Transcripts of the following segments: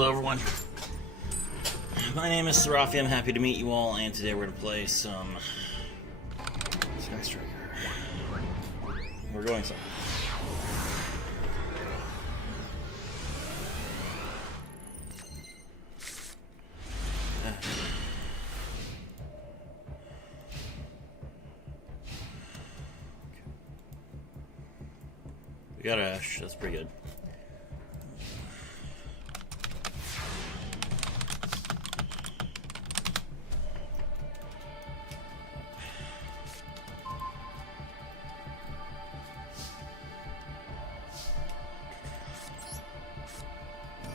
Hello everyone. My name is Serafi. I'm happy to meet you all, and today we're going to play some Sky Striker. We're going somewhere. We got Ash, that's pretty good.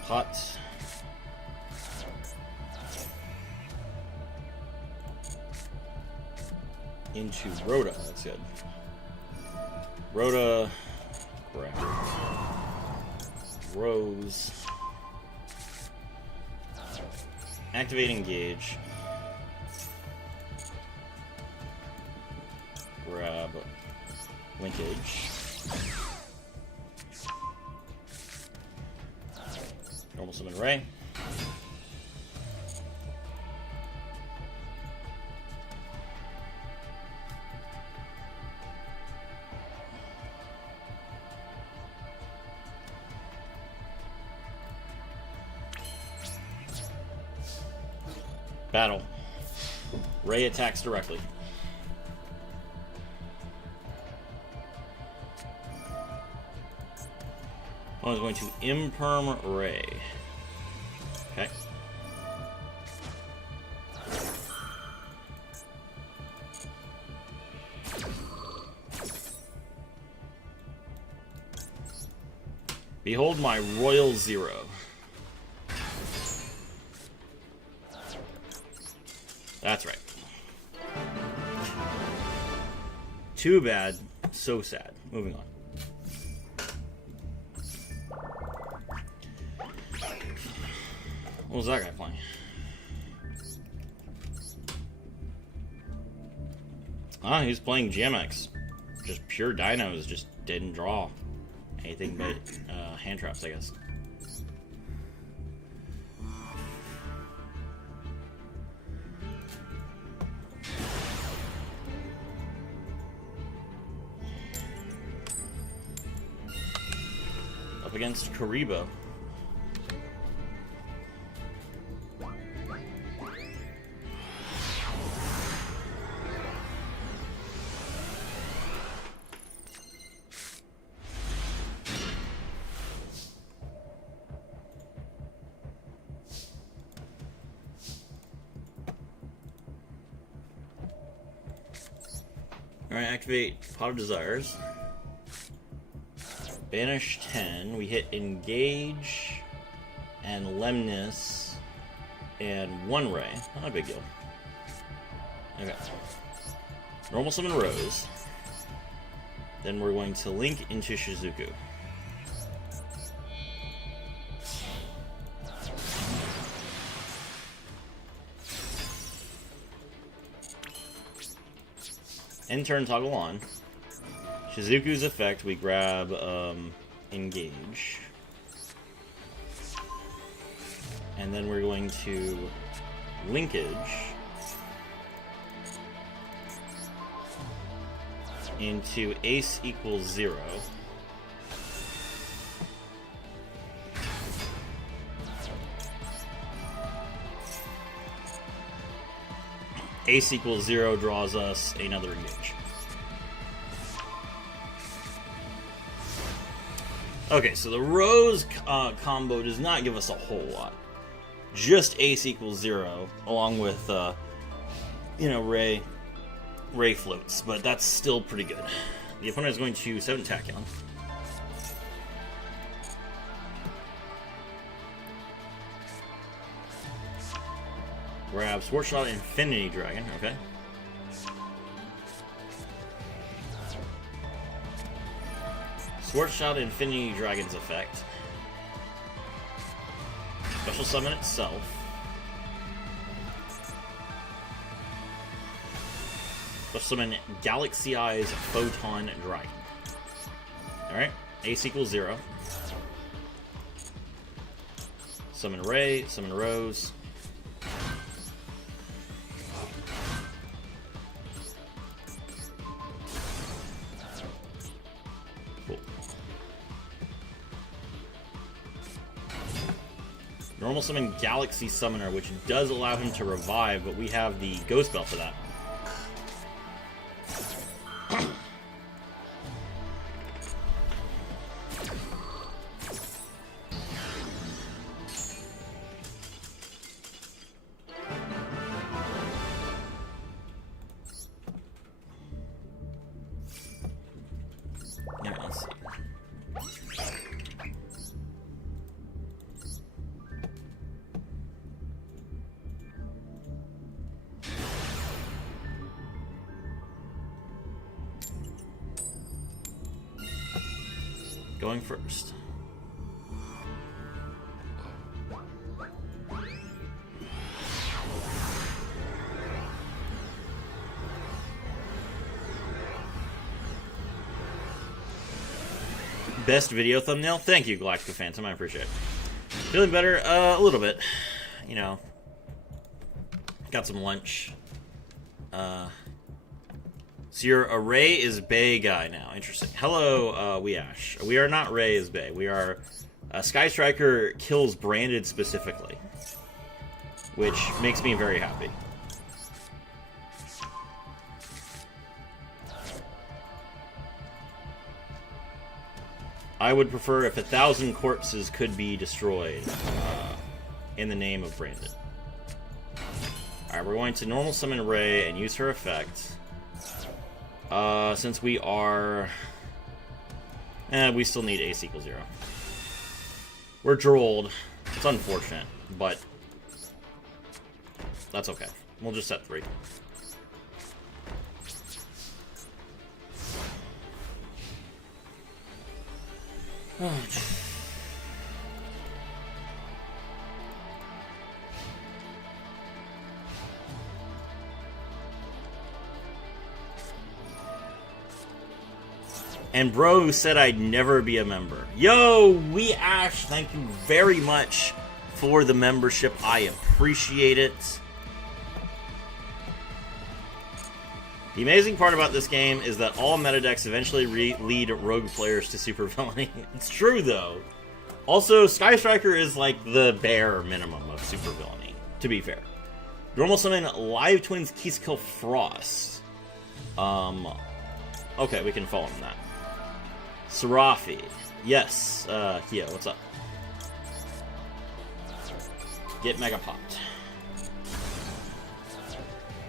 Hot. Into Rhoda, that's good. Rhoda. Grab. Rose. Activate Engage. Grab Linkage. Normal Summon Ray. Battle. Ray attacks directly. I was going to Imperm Ray. Okay. Behold my Royal Zero. That's right. Too bad. So sad. Moving on. What was that guy playing? Ah, he was playing GMX. Just pure dinos, just didn't draw anything but hand traps, I guess. Up against Kariba. Alright, activate Pot of Desires. Banish 10. We hit Engage and Lemnis and one Ray. Not a big deal. Okay. Normal Summon Rose. Then we're going to link into Shizuku. End turn, toggle on. Shizuku's effect, we grab Engage. And then we're going to Linkage into Ace equals 0. Ace equals 0 draws us another Engage. Okay, so the Rose combo does not give us a whole lot. Just Ace equals 0, along with, you know, Ray floats, but that's still pretty good. The opponent is going to 7 Tachyon. Grab Sword Shot Infinity Dragon, okay. Sword Shot Infinity Dragon's effect. Special Summon itself. Special Summon Galaxy Eyes Photon Dragon. Alright, Ace equals 0. Summon Ray, summon Rose. Cool. Normal summon Galaxy Summoner, which does allow him to revive, but we have the Ghost Belt for that. Going first. Best video thumbnail? Thank you, Galactica Phantom. I appreciate it. Feeling better? A little bit. You know. Got some lunch. So your Ray is Bay guy now. Interesting. Hello, Weash. We are not Ray is Bay. We are... Sky Striker kills Branded specifically. Which makes me very happy. I would prefer if 1,000 corpses could be destroyed in the name of Branded. Alright, we're going to normal summon Ray and use her effect. Since we are... we still need ace equals 0. We're drolled. It's unfortunate, but... that's okay. We'll just set 3. Oh, and bro said I'd never be a member. Yo, Weash, thank you very much for the membership. I appreciate it. The amazing part about this game is that all meta decks eventually lead rogue players to super villainy. It's true, though. Also, Sky Striker is like the bare minimum of super villainy, to be fair. Normal summon Live Twins Kiskill Frost. Okay, we can follow him that. Serafi. Yes, Kyo, what's up? Get Mega Popped.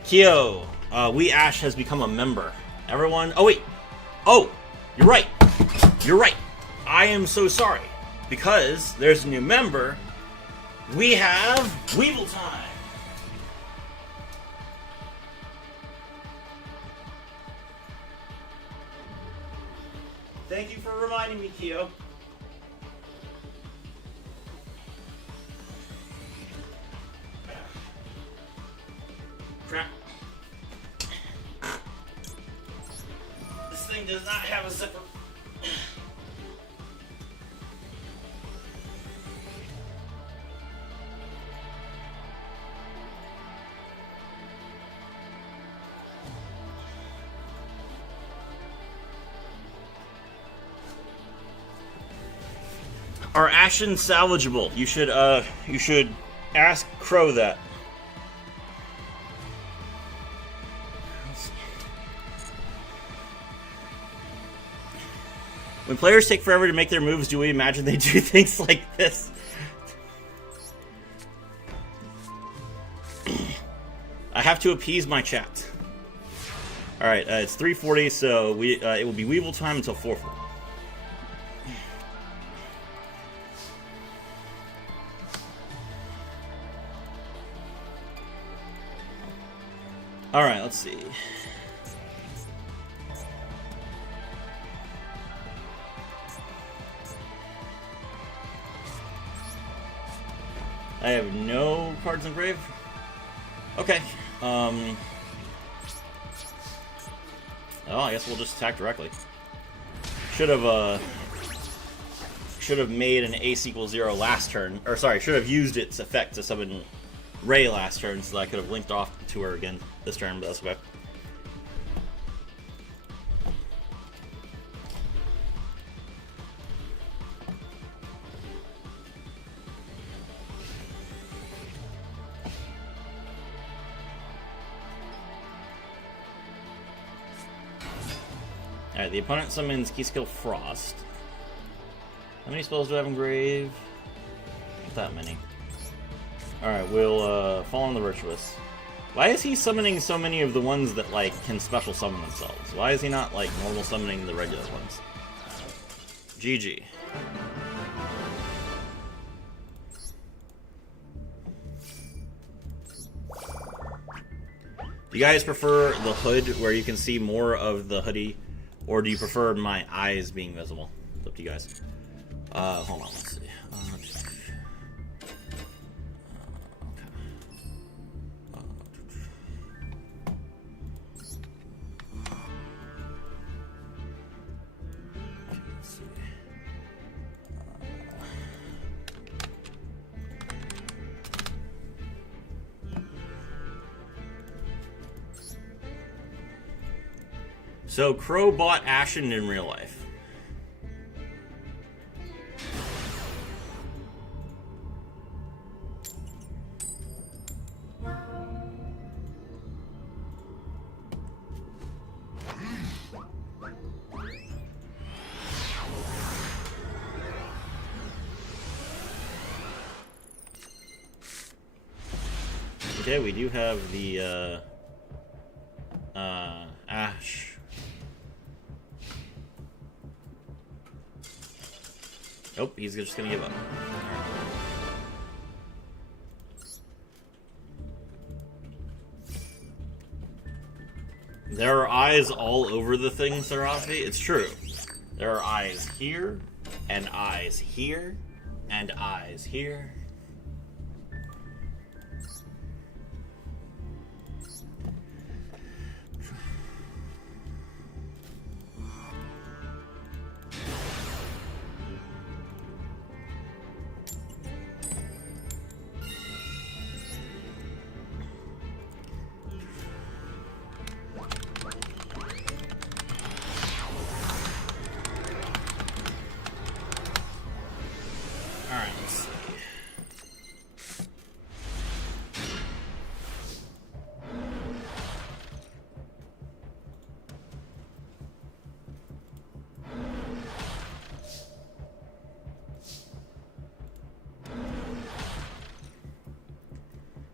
Kyo, Weash has become a member. Everyone... oh, wait. Oh, you're right. You're right. I am so sorry. Because there's a new member. We have Weevil Time. Thank you for reminding me, Kyo. Crap. This thing does not have a zipper. Are Ashen salvageable? You should ask Crow that. When players take forever to make their moves, do we imagine they do things like this? I have to appease my chat. Alright, it's 3:40, so it will be Weevil time until 4:40. Alright, let's see. I have no cards in grave. Okay. Well, I guess we'll just attack directly. Should have should have made an ace equals 0 last turn. Or sorry, should have used its effect to summon Ray last turn so that I could have linked off to her again this turn, but that's okay. Alright, the opponent summons Keyskill Frost. How many spells do I have in Grave? Not that many. Alright, we'll fall on the Virtuous. Why is he summoning so many of the ones that, like, can special summon themselves? Why is he not, like, normal summoning the regular ones? GG. Do you guys prefer the hood where you can see more of the hoodie? Or do you prefer my eyes being visible? It's up to you guys. Hold on, let's see. So, Crow bought Ashen in real life. Okay, we do have the, Ash. Nope, he's just gonna give up. There are eyes all over the thing, Sarosvi. It's true. There are eyes here, and eyes here, and eyes here.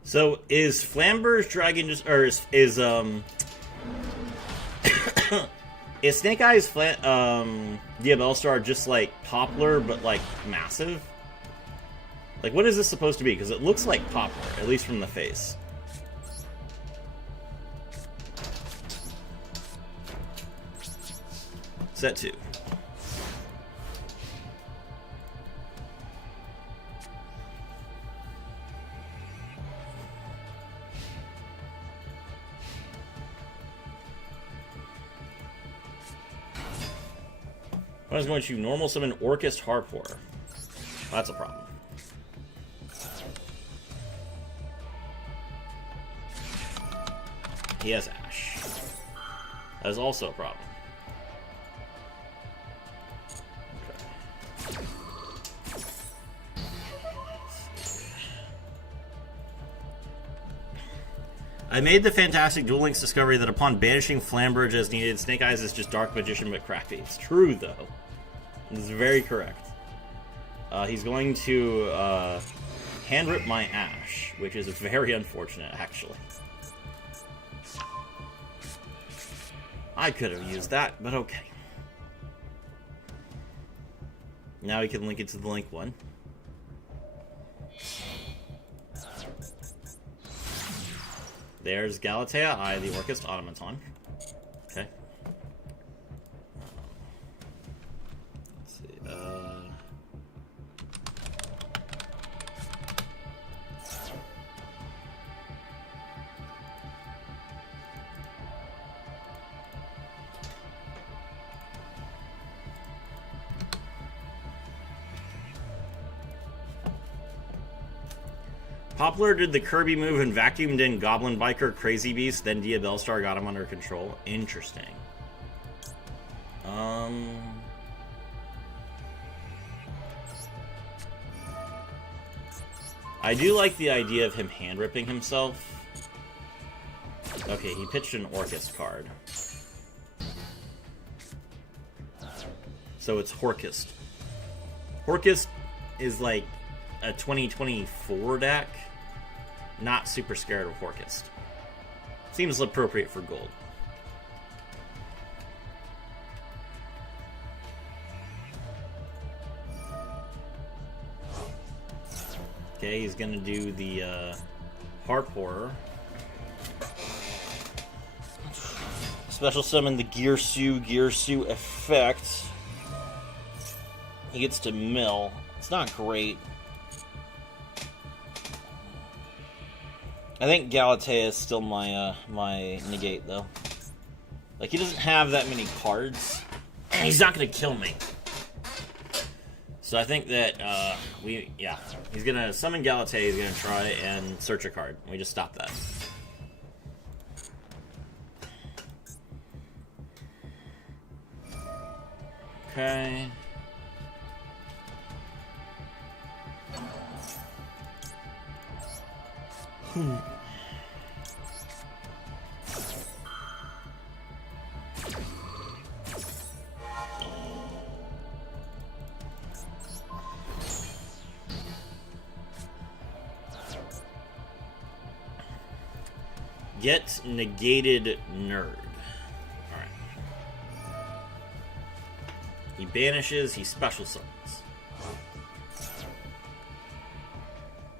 So is Flamber's Dragon just, or is is Snake Eyes Diabellstar just like Poplar but like massive? Like, what is this supposed to be? Because it looks like Poplar, at least from the face. Set 2. I was going to normal summon Orcust Harpor. That's a problem. He has Ash. That is also a problem. Okay. I made the fantastic Duel Links discovery that upon banishing Flamberge as needed, Snake Eyes is just Dark Magician but crappy. It's true, though. This is very correct. He's going to hand rip my Ash, which is very unfortunate, actually. I could have used that, but okay. Now we can link it to the link one. There's Galatea I, the Orcust Automaton. Okay. Let's see. Poplar did the Kirby move and vacuumed in Goblin Biker Crazy Beast, then Diabellstar got him under control. Interesting. I do like the idea of him hand-ripping himself. Okay, he pitched an Orcust card. So it's Horkust. Horkust is like a 2024 deck. Not super scared of Horkust. Seems appropriate for gold. Okay, he's gonna do the Harp Horror. Special summon the Gearsu effect. He gets to mill. It's not great. I think Galatea is still my my negate though. Like, he doesn't have that many cards, and he's not gonna kill me. So I think that he's gonna summon Galatea. He's gonna try and search a card. We just stop that. Okay. Get negated nerd. Alright. He banishes, he special summons.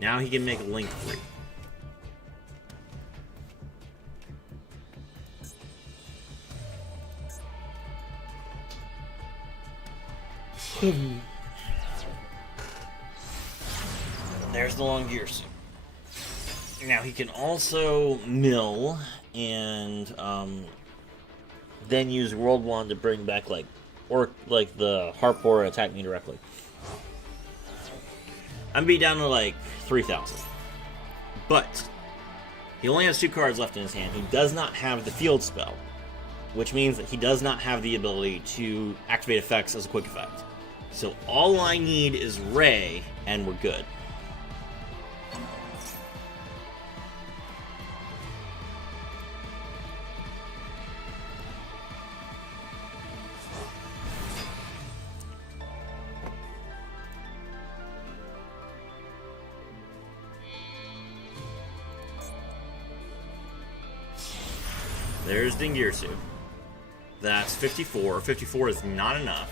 Now he can make Link free. There's the long Gearsu. Now he can also mill and then use World Wand to bring back the Harp Horror attack me directly. I'm be down to like 3,000. But he only has 2 cards left in his hand. He does not have the field spell, which means that he does not have the ability to activate effects as a quick effect. So all I need is Ray, and we're good. There's Dingirsu. That's 54. 54 is not enough.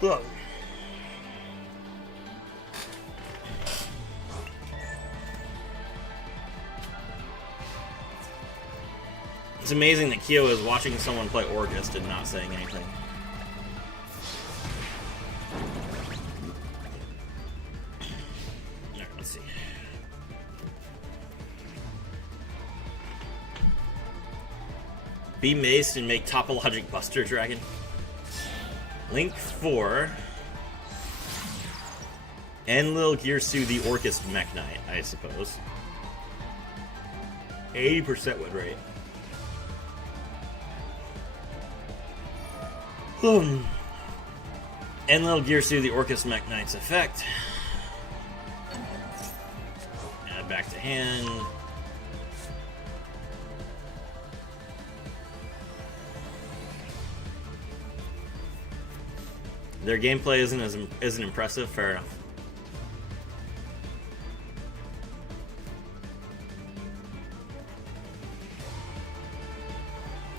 Look. It's amazing that Kyo is watching someone play Orcust and not saying anything. Let's see. Be maced and make Topologic Buster Dragon. Link 4. Enlil Gearsu the Orcust Mech Knight, I suppose. 80% win rate. Enlil Gearsu the Orcust Mech Knight's effect. Add back to hand. Their gameplay isn't impressive. Fair enough.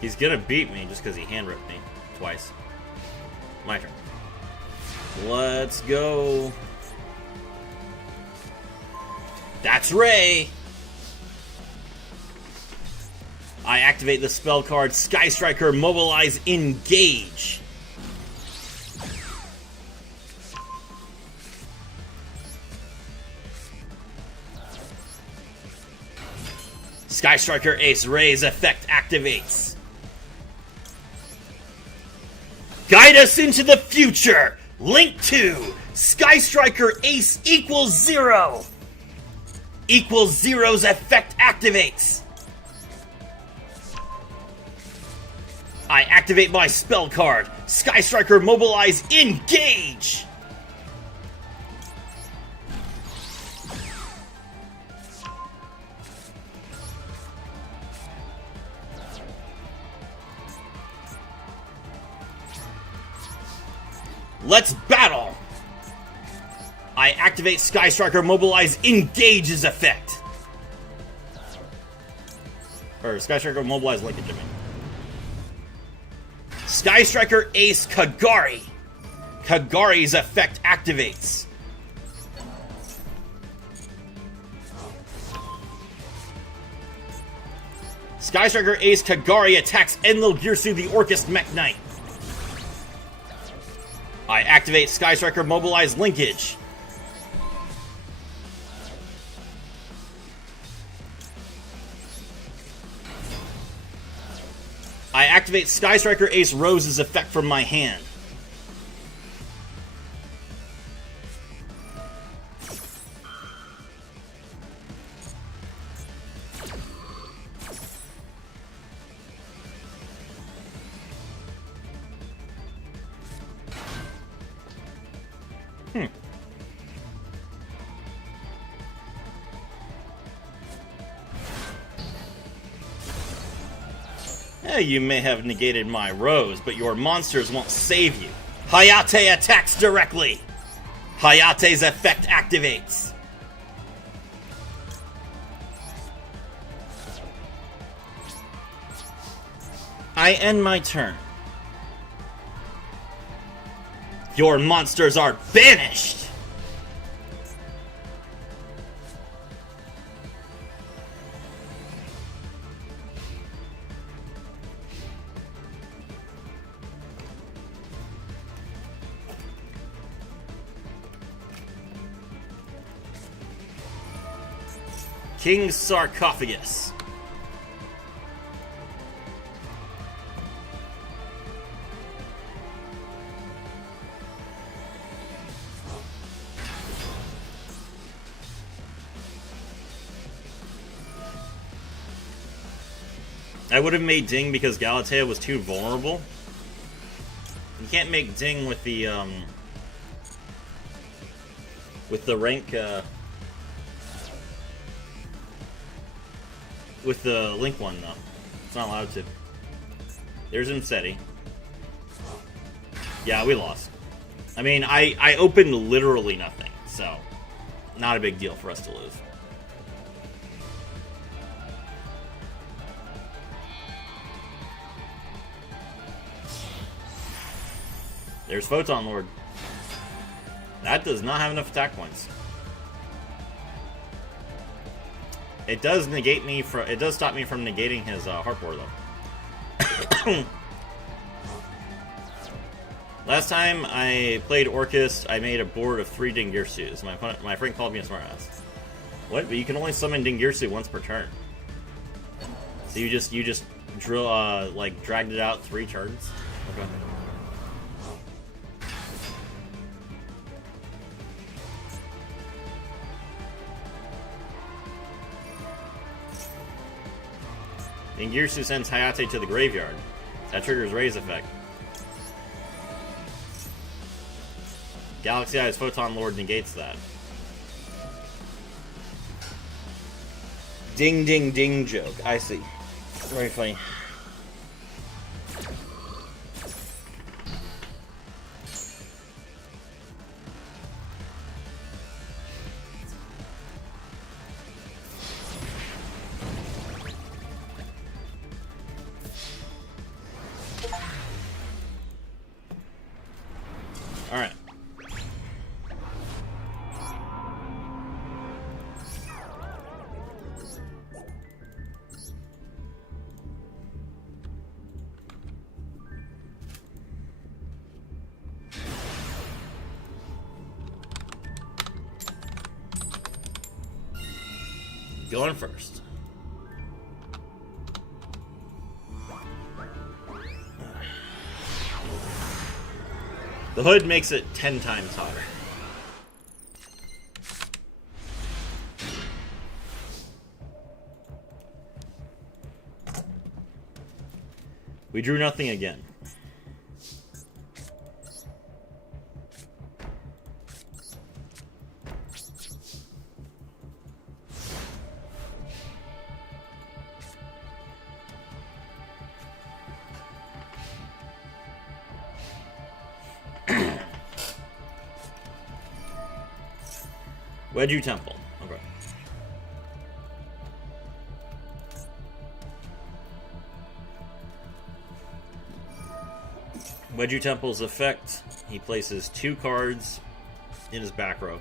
He's gonna beat me just because he hand ripped me twice. My turn. Let's go. That's Ray. I activate the spell card Sky Striker, mobilize, engage. Sky Striker Ace Ray's effect activates. Guide us into the future! Link 2! Sky Striker Ace equals 0! Equals 0's effect activates! I activate my spell card. Sky Striker Mobilize Engage! Let's battle! I activate Sky Striker Mobilize Engage's effect. Or Sky Striker Mobilize Linkage, I mean. Sky Striker Ace Kagari. Kagari's effect activates. Sky Striker Ace Kagari attacks Enlil Girsu the Orcust Mech Knight. I activate Sky Striker Mobilize Linkage. I activate Sky Striker Ace Rose's effect from my hand. You may have negated my Rose, but your monsters won't save you. Hayate attacks directly. Hayate's effect activates. I end my turn. Your monsters are banished! King's Sarcophagus. I would have made Ding because Galatea was too vulnerable. You can't make Ding with the rank, with the Link one, though. It's not allowed to. There's Insetti. Yeah, we lost. I mean, I opened literally nothing, so not a big deal for us to lose. There's Photon Lord. That does not have enough attack points. It does negate me from. It does stop me from negating his Heartbore, though. Last time I played Orcust, I made a board of 3 Dingirsus. My friend called me a smartass. What? But you can only summon Dingirsu once per turn. So you just drill like dragged it out 3 turns. Okay. Dingirsu sends Hayate to the graveyard. That triggers Ray's effect. Galaxy Eyes Photon Lord negates that. Ding ding ding joke. I see. Very funny. Alright. Going first. The hood makes it 10 times hotter. We drew nothing again. Wedju Temple. Okay. Wedju Temple's effect, he places 2 cards in his back row.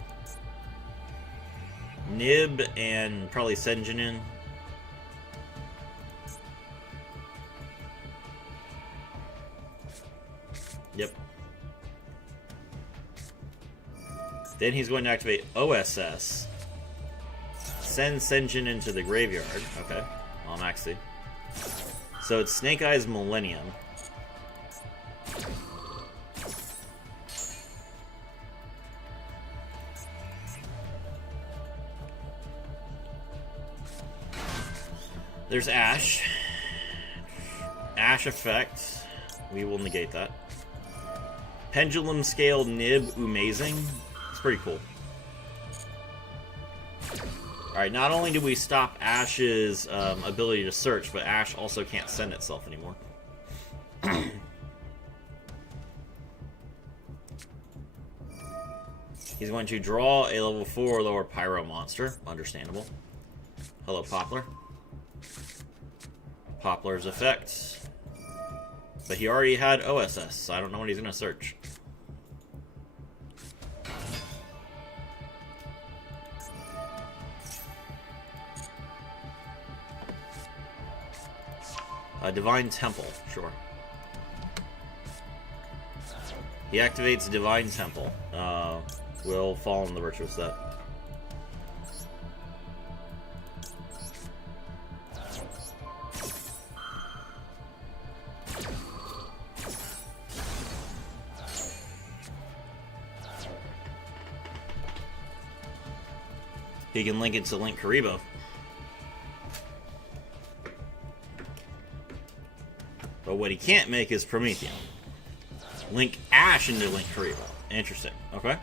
Nib and probably Senjinin. Yep. Then he's going to activate OSS. Send Senjin into the graveyard. Okay. Well, Maxi. So it's Snake Eyes Millennium. There's Ash. Ash effect. We will negate that. Pendulum Scale Nib Umazing. It's pretty cool. Alright, not only do we stop Ash's ability to search, but Ash also can't send itself anymore. He's going to draw a level 4 or lower Pyro monster. Understandable. Hello, Poplar. Poplar's effect. But he already had OSS, so I don't know what he's going to search. Divine Temple, sure. He activates Divine Temple. Will fall in the Virtuous set. He can link it to Link Karibo. But what he can't make is Promethean. Link Ash into Link Karibo. Interesting. Okay.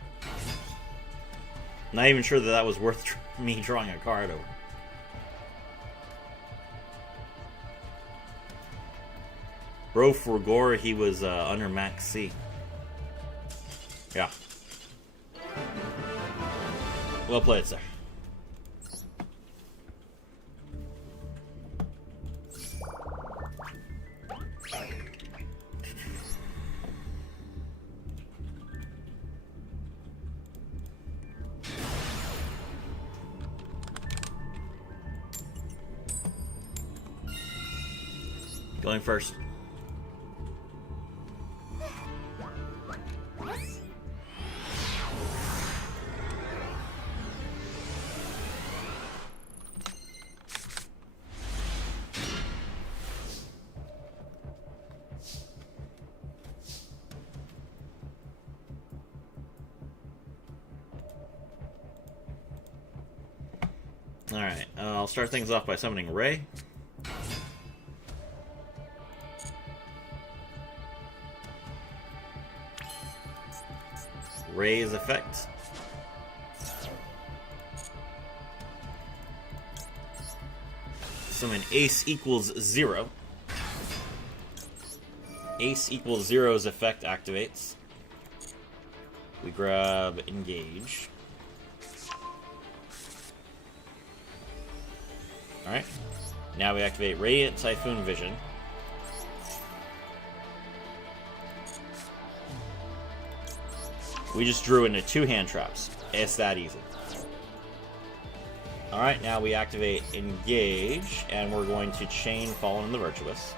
Not even sure that that was worth me drawing a card over. Bro, for Gore, he was under Max C. Yeah. Well played, sir. Going first. Alright, I'll start things off by summoning Ray. Ray's effect. Summon Ace equals 0. Ace equals 0's effect activates. We grab Engage. Alright. Now we activate Radiant Typhoon Vision. We just drew into 2 hand traps. It's that easy. Alright, now we activate Engage, and we're going to chain Fallen in the Virtuous.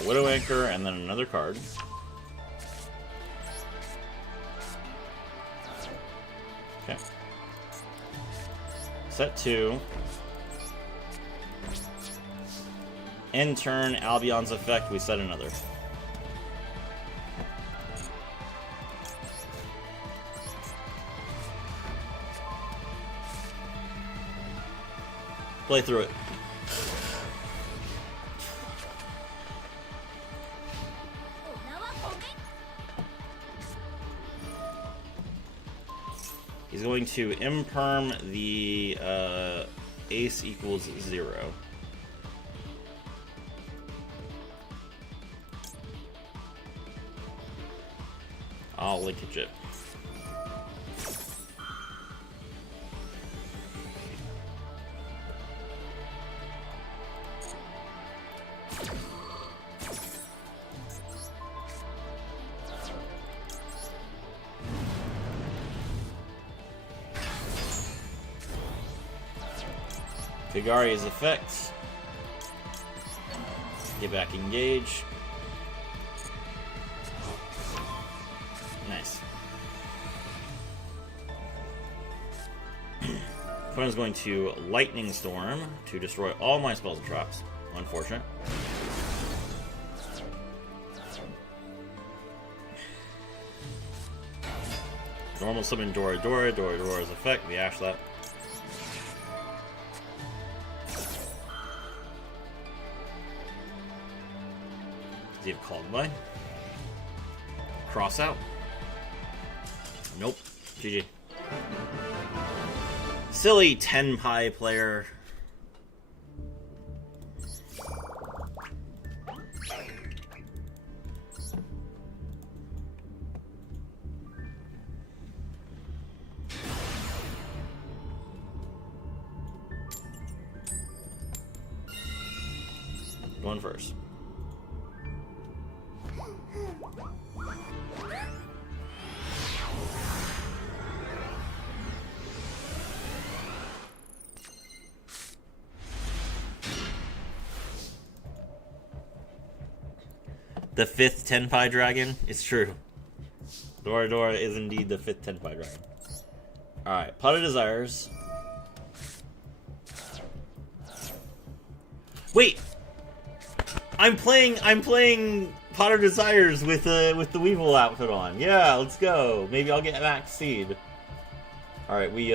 Draw Widow Anchor, and then another card. Okay. Set 2. End turn, Albion's effect, we set another. Play through it. He's going to imperm the ace equals 0. I'll linkage it. Kagari's effect. Get back engage. Nice. Opponent's going to Lightning Storm to destroy all my spells and traps. Unfortunate. Normal summon Dora Dora. Dora Dora's effect, the Ashlat. Does he have Called By? Cross out. Nope. GG. Silly Tenpai player. Going first. The 5th Tenpai dragon? It's true. Dora Dora is indeed the 5th Tenpai dragon. Alright, Pot of Desires. Wait! I'm playing Pot of Desires with the Weevil outfit on. Yeah, let's go. Maybe I'll get Max Seed. Alright, we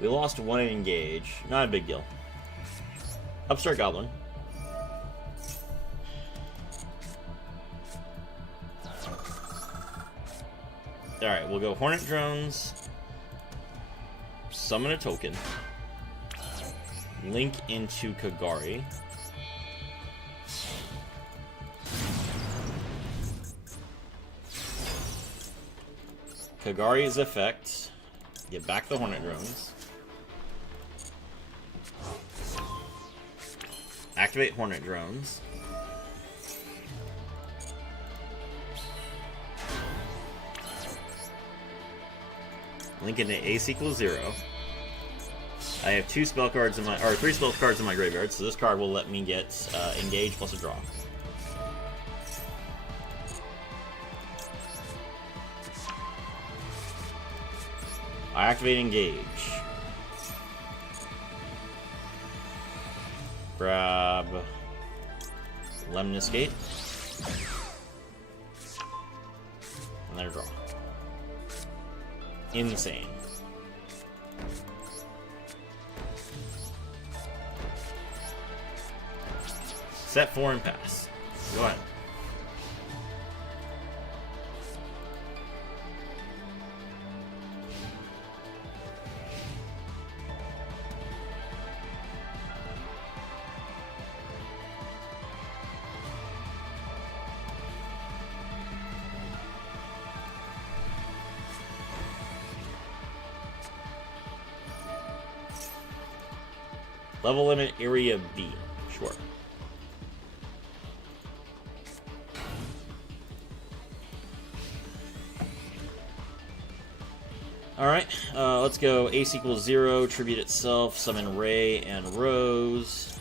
lost 1 in Engage. Not a big deal. Upstart Goblin. Alright, we'll go Hornet Drones, summon a token, link into Kagari, Kagari's effect, get back the Hornet Drones, activate Hornet Drones, link into ace equals 0. I have 2 spell cards in my, or 3 spell cards in my graveyard, so this card will let me get engage plus a draw. I activate engage. Grab Lemnis Gate. And then a draw. Insane. Set 4 and pass. Go ahead. Level limit area B. Sure. Alright, let's go ace equals 0, tribute itself, summon Ray and Rose.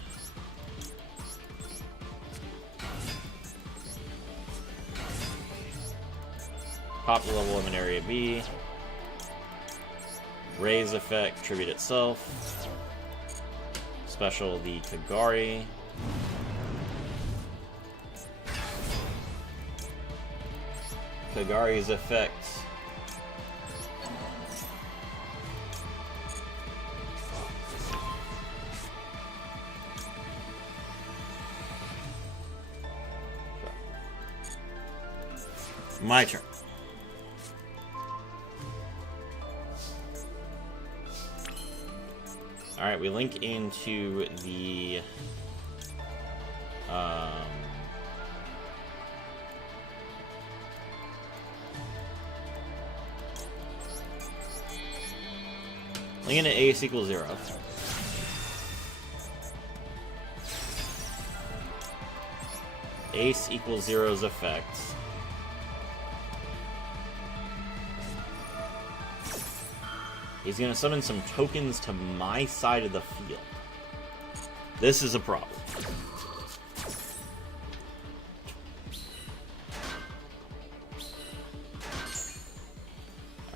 Pop the level of an area B. Raise effect, tribute itself. Special the Kagari. Kagari's effect. My turn. Alright, we link into the link into ace equals 0. Ace equals 0's effect. He's going to summon some tokens to my side of the field. This is a problem.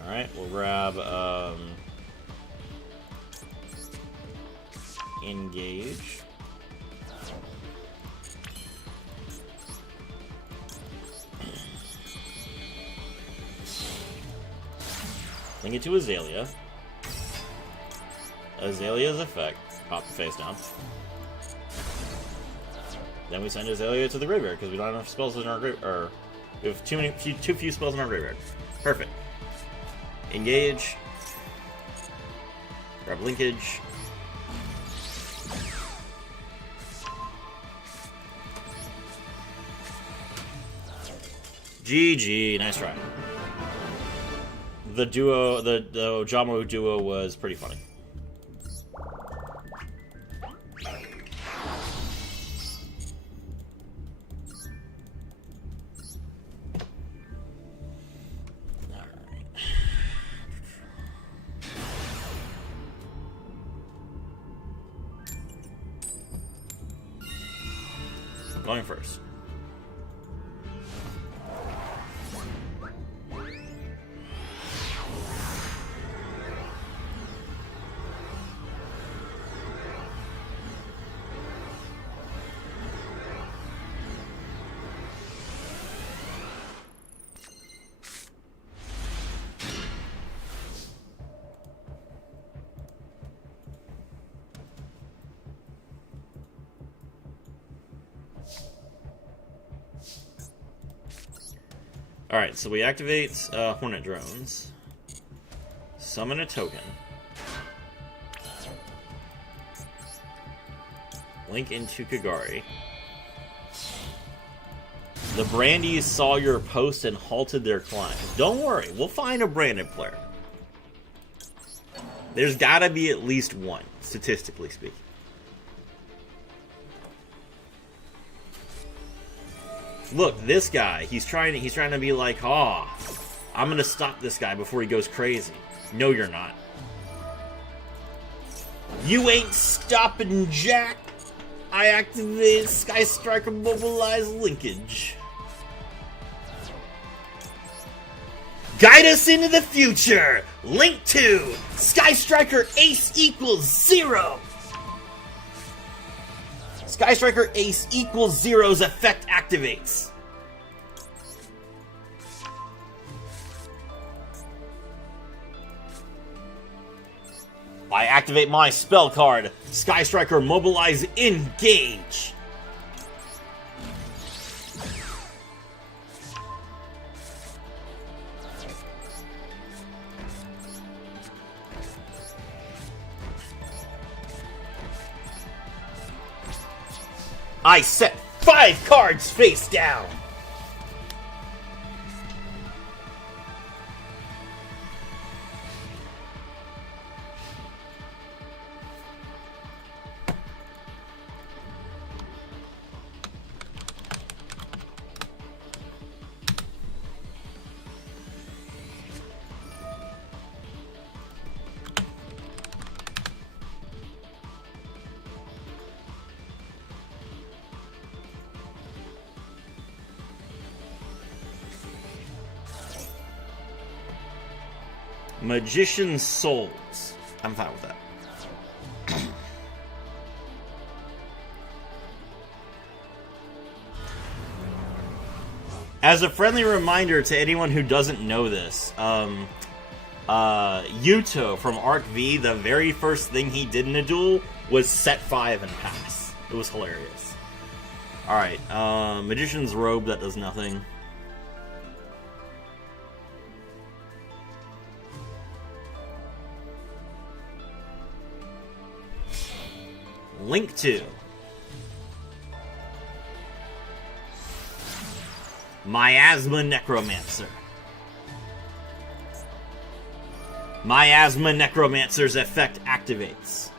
Alright, we'll grab engage. Link it to Azalea. Azalea's effect. Pop the face down. Then we send Azalea to the graveyard because we don't have enough spells in our graveyard. Or we have too few spells in our graveyard. Perfect. Engage. Grab linkage. GG. Nice try. The duo, the Ojamo duo was pretty funny. Going first. Alright, so we activate Hornet Drones. Summon a token. Link into Kagari. The Brandies saw your post and halted their climb. Don't worry, we'll find a Branded player. There's gotta be at least one, statistically speaking. Look, this guy, he's trying to be like, oh, I'm gonna stop this guy before he goes crazy. No, you're not. You ain't stopping Jack. I activated Sky Striker Mobilize Linkage. Guide us into the future. Link to Sky Striker Ace equals 0. Sky Striker Ace equals 0's effect activates. I activate my spell card. Sky Striker Mobilize Engage. I set 5 cards face down. Magician's Souls. I'm fine with that. As a friendly reminder to anyone who doesn't know this, Yuto from Arc V, the very first thing he did in a duel was set 5 and pass. It was hilarious. Alright, Magician's Robe, that does nothing. Link 2. Miasma Necromancer. Miasma Necromancer's effect activates.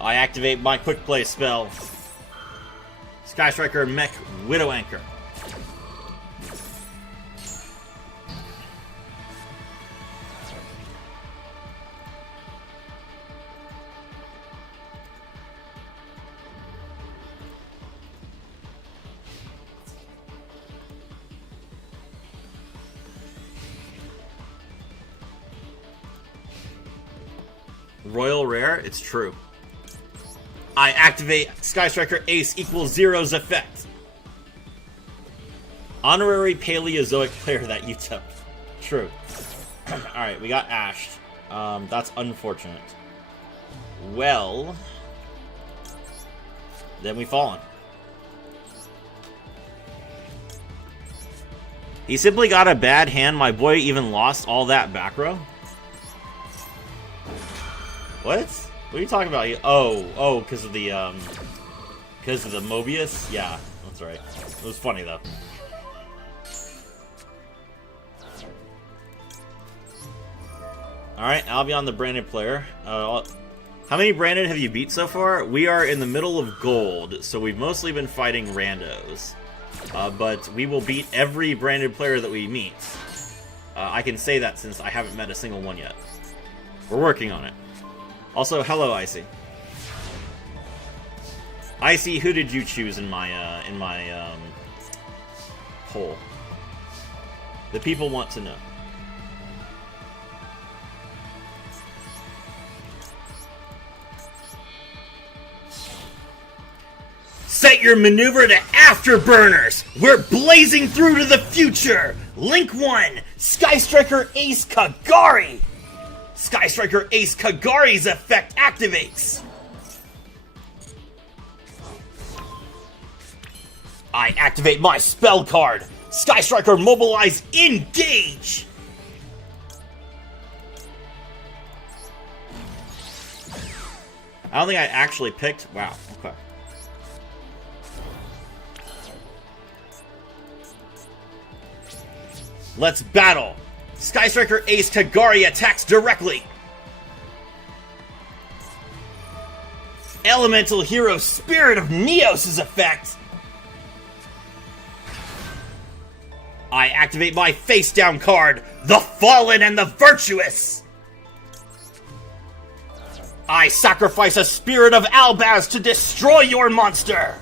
I activate my quick play spell. Sky Striker Mech Widow Anchor. Royal Rare, it's true. I activate Sky Striker Ace equals Zero's effect. Honorary Paleozoic player that you took. True. Alright, we got ashed. That's unfortunate. Well, then we fallen. He simply got a bad hand. My boy even lost all that back row. What? What are you talking about? Oh, because of the Mobius? Yeah, that's right. It was funny though. Alright, Albion the branded player. How many branded have you beat so far? We are in the middle of gold, so we've mostly been fighting randos. But we will beat every branded player that we meet. I can say that since I haven't met a single one yet. We're working on it. Also, hello, Icy. Icy, who did you choose in my poll? The people want to know. Set your maneuver to Afterburners! We're blazing through to the future! Link 1, Sky Striker Ace Kagari! Sky Striker Ace Kagari's effect activates! I activate my spell card! Sky Striker Mobilize Engage! I don't think I actually picked... Wow, okay. Let's battle! Sky Striker Ace Kagari attacks directly! Elemental Hero Spirit of Neos' effect! I activate my face-down card, the Fallen and the Virtuous! I sacrifice a Spirit of Albaz to destroy your monster!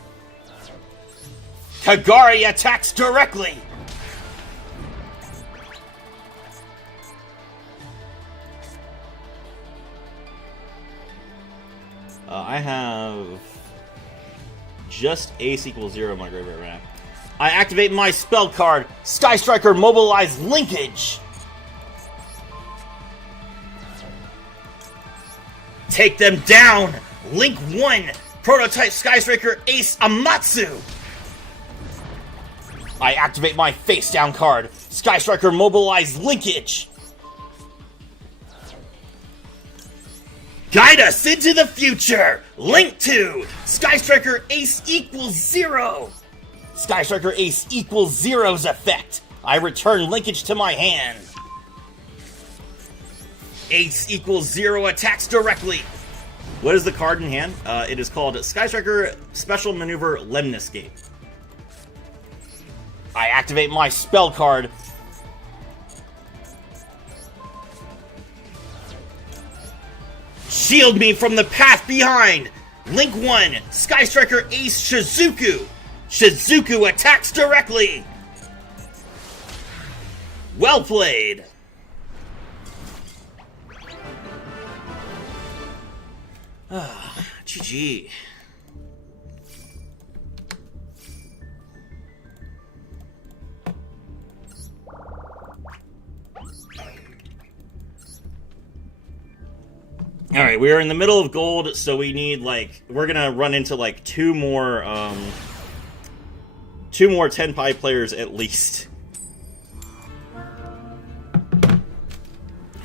Kagari attacks directly! I have just Ace equals 0 in my graveyard right now. I activate my spell card, Sky Striker Mobilize Linkage. Take them down! Link 1, Prototype Sky Striker Ace Amatsu. I activate my face down card, Sky Striker Mobilize Linkage. Guide us into the future! Link 2! Sky Striker Ace equals 0! Sky Striker Ace equals 0's effect. I return linkage to my hand. Ace equals 0 attacks directly. What is the card in hand? It is called Sky Striker Special Maneuver Lemnis Gate. I activate my spell card. Shield me from the path behind! Link 1, Sky Striker Ace Shizuku! Shizuku attacks directly! Well played! Ah, GG. Alright, we are in the middle of gold, so we need, like, we're gonna run into, like, two more Tenpai players at least.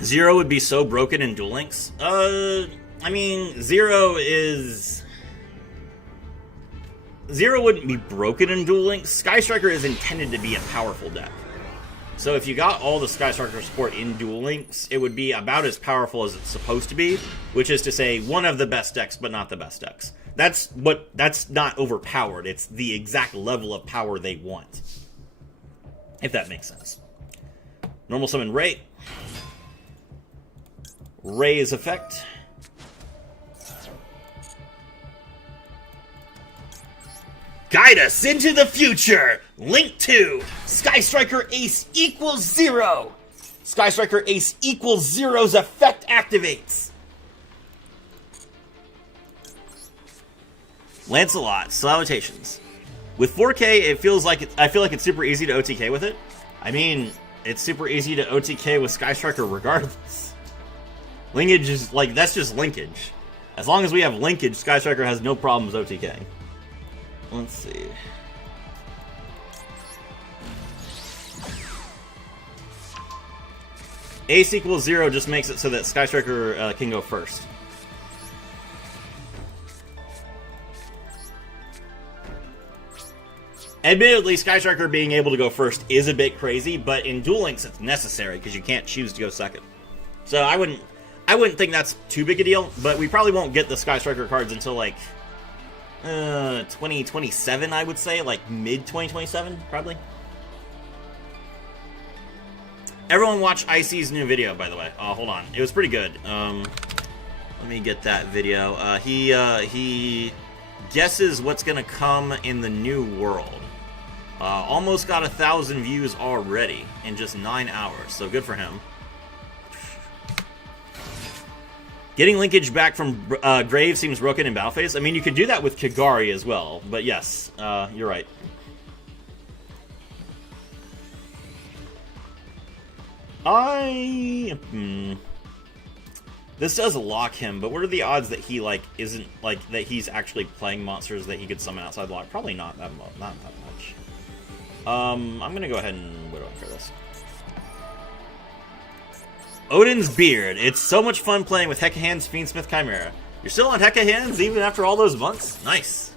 Zero would be so broken in Duel Links. I mean, Zero wouldn't be broken in Duel Links. Sky Striker is intended to be a powerful deck. So if you got all the Sky Striker support in Duel Links, it would be about as powerful as it's supposed to be, which is to say one of the best decks, but not the best decks. That's not overpowered. It's the exact level of power they want. If that makes sense. Normal summon Ray. Ray's effect. Guide us into the future! Link 2! Sky Striker Ace equals 0! Sky Striker Ace equals 0's effect activates! Lancelot, salutations. With 4K, I feel like it's super easy to OTK with it. I mean, it's super easy to OTK with Sky Striker regardless. Linkage is, like, that's just linkage. As long as we have linkage, Sky Striker has no problems OTKing. Let's see. Ace equals 0 just makes it so that Sky Striker can go first. Admittedly, Sky Striker being able to go first is a bit crazy, but in Duel Links it's necessary because you can't choose to go second. So I wouldn't think that's too big a deal, but we probably won't get the Sky Striker cards until like 2027, I would say, like mid-2027, probably. Everyone watch Icy's new video, by the way. Hold on. It was pretty good. Let me get that video. He guesses what's gonna come in the new world. Almost got 1,000 views already in just 9 hours, so good for him. Getting linkage back from Grave seems broken in Battle Phase. I mean, you could do that with Kigari as well, but yes, you're right. This does lock him, but what are the odds that he, like, isn't, like, that he's actually playing monsters that he could summon outside the lock? Probably not that much. I'm gonna go ahead and Widow for this. Odin's Beard. It's so much fun playing with Hekahan's Fiendsmith Chimera. You're still on Hekahan's even after all those months? Nice.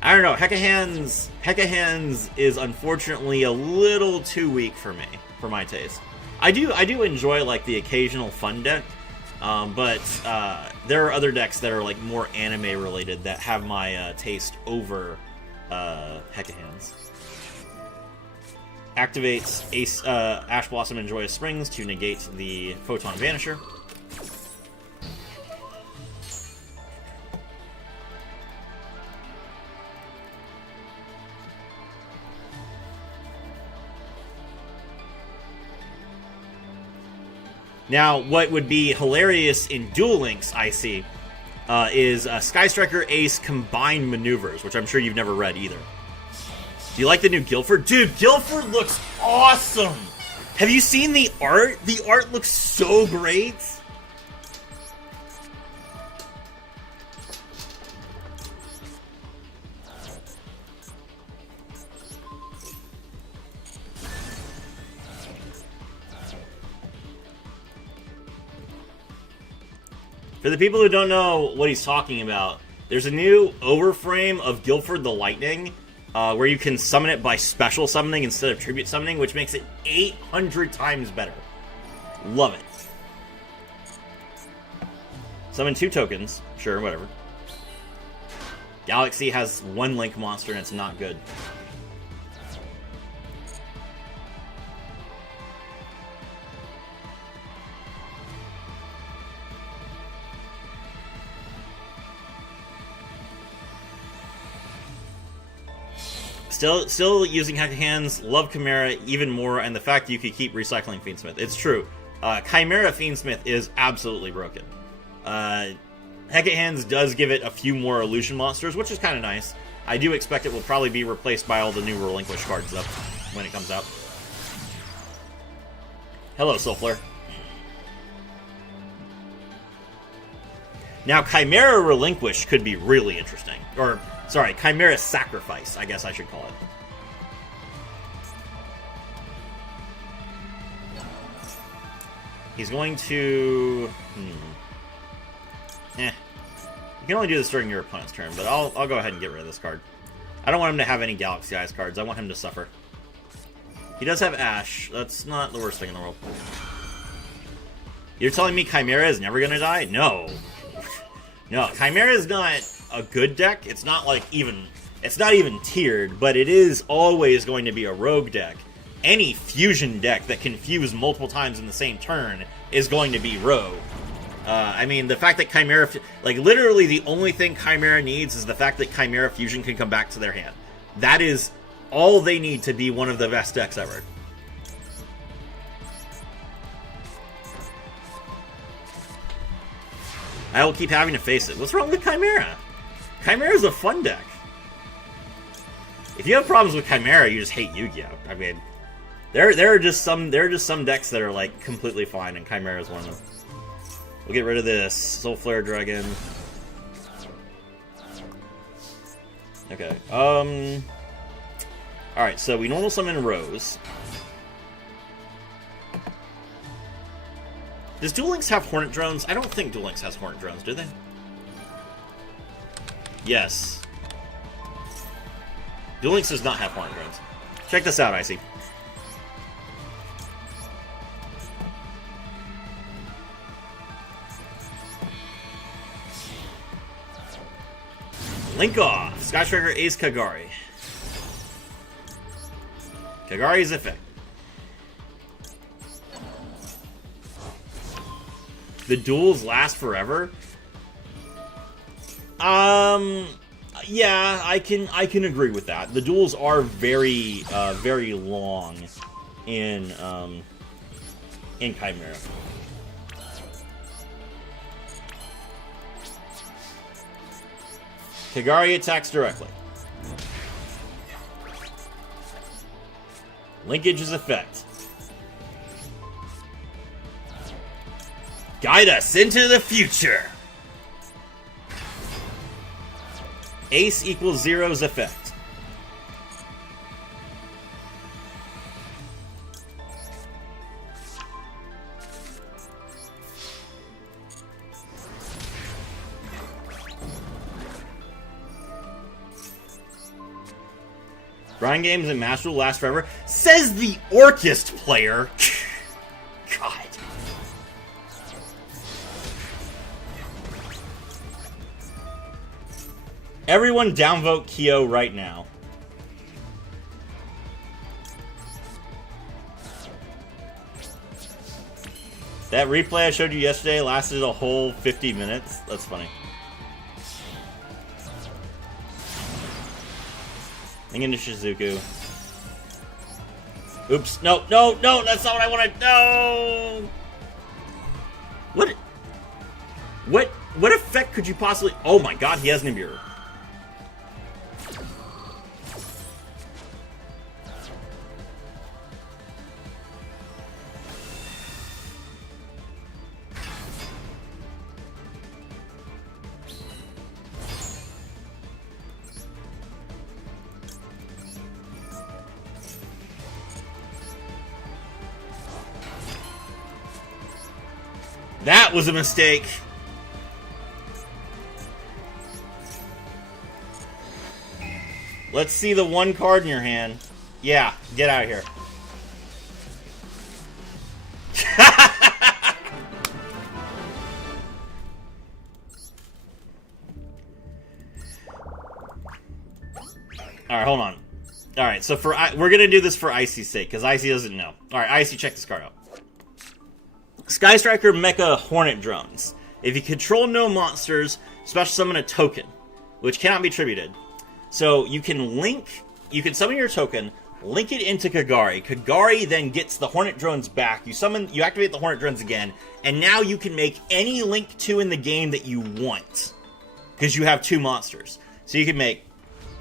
I don't know. Hekahan's is unfortunately a little too weak for me, for my taste. I do enjoy, like, the occasional fun deck, but there are other decks that are, like, more anime related that have my taste over Hekahan's. Activates Ace, Ash Blossom and Joyous Springs to negate the Photon Vanisher. Now, what would be hilarious in Duel Links, I see, is Sky Striker Ace Combined Maneuvers, which I'm sure you've never read either. Do you like the new Guilford? Dude, Guilford looks awesome! Have you seen the art? The art looks so great! For the people who don't know what he's talking about, there's a new overframe of Guilford the Lightning, where you can summon it by special summoning instead of tribute summoning, which makes it 800 times better. Love it. Summon 2 tokens. Sure, whatever. Galaxy has 1 Link monster and it's not good. Still using Hack Hands, love Chimera even more, and the fact that you could keep recycling Fiendsmith. It's true. Chimera Fiendsmith is absolutely broken. Hecate Hands does give it a few more illusion monsters, which is kind of nice. I do expect it will probably be replaced by all the new Relinquish cards, though, when it comes out. Hello, Soulflare. Now, Chimera Relinquish could be really interesting. Or, sorry, Chimera Sacrifice, I guess I should call it. He's going to... You can only do this during your opponent's turn, but I'll go ahead and get rid of this card. I don't want him to have any Galaxy Eyes cards. I want him to suffer. He does have Ash. That's not the worst thing in the world. You're telling me Chimera is never going to die? No. No, Chimera is not a good deck. It's not like even... It's not even tiered, but it is always going to be a rogue deck. Any fusion deck that can fuse multiple times in the same turn is going to be rogue. I mean, the fact that Chimera... Like, literally the only thing Chimera needs is the fact that Chimera Fusion can come back to their hand. That is all they need to be one of the best decks ever. I will keep having to face it. What's wrong with Chimera? Chimera is a fun deck. If you have problems with Chimera, you just hate Yu-Gi-Oh! I mean, there are just some decks that are like completely fine, and Chimera is one of them. We'll get rid of this Soulflare Dragon. Okay. Alright, so we normal summon Rose. Does Duel Links have Hornet Drones? I don't think Duel Links has Hornet Drones, do they? Yes. Duel Links does not have Hornet Drones. Check this out, Icy. Link off! Sky Striker Ace Kagari. Kagari's effect. The duels last forever? Yeah, I can agree with that. The duels are very very long in Chimera. Kagari attacks directly. Linkage's effect. Guide us into the future. Ace equals Zero's effect. Grind games and Master will last forever. Says the Orchist player. God. Everyone downvote Kyo right now. That replay I showed you yesterday lasted a whole 50 minutes. That's funny. Into Shizuku. Oops. No, no, no, that's not what I wanted. No! What effect could you possibly... Oh my god, he has Nibiru. That was a mistake. Let's see the one card in your hand. Yeah, get out of here. Alright, hold on. Alright, so we're gonna do this for Icy's sake, because Icy doesn't know. Alright, Icy, check this card out. Sky Striker Mecha Hornet Drones. If you control no monsters, special summon a token, which cannot be tributed. So you can link you can summon your token, link it into Kagari. Kagari then gets the Hornet Drones back. You activate the Hornet Drones again, and now you can make any Link 2 in the game that you want, because you have 2 monsters. So you can make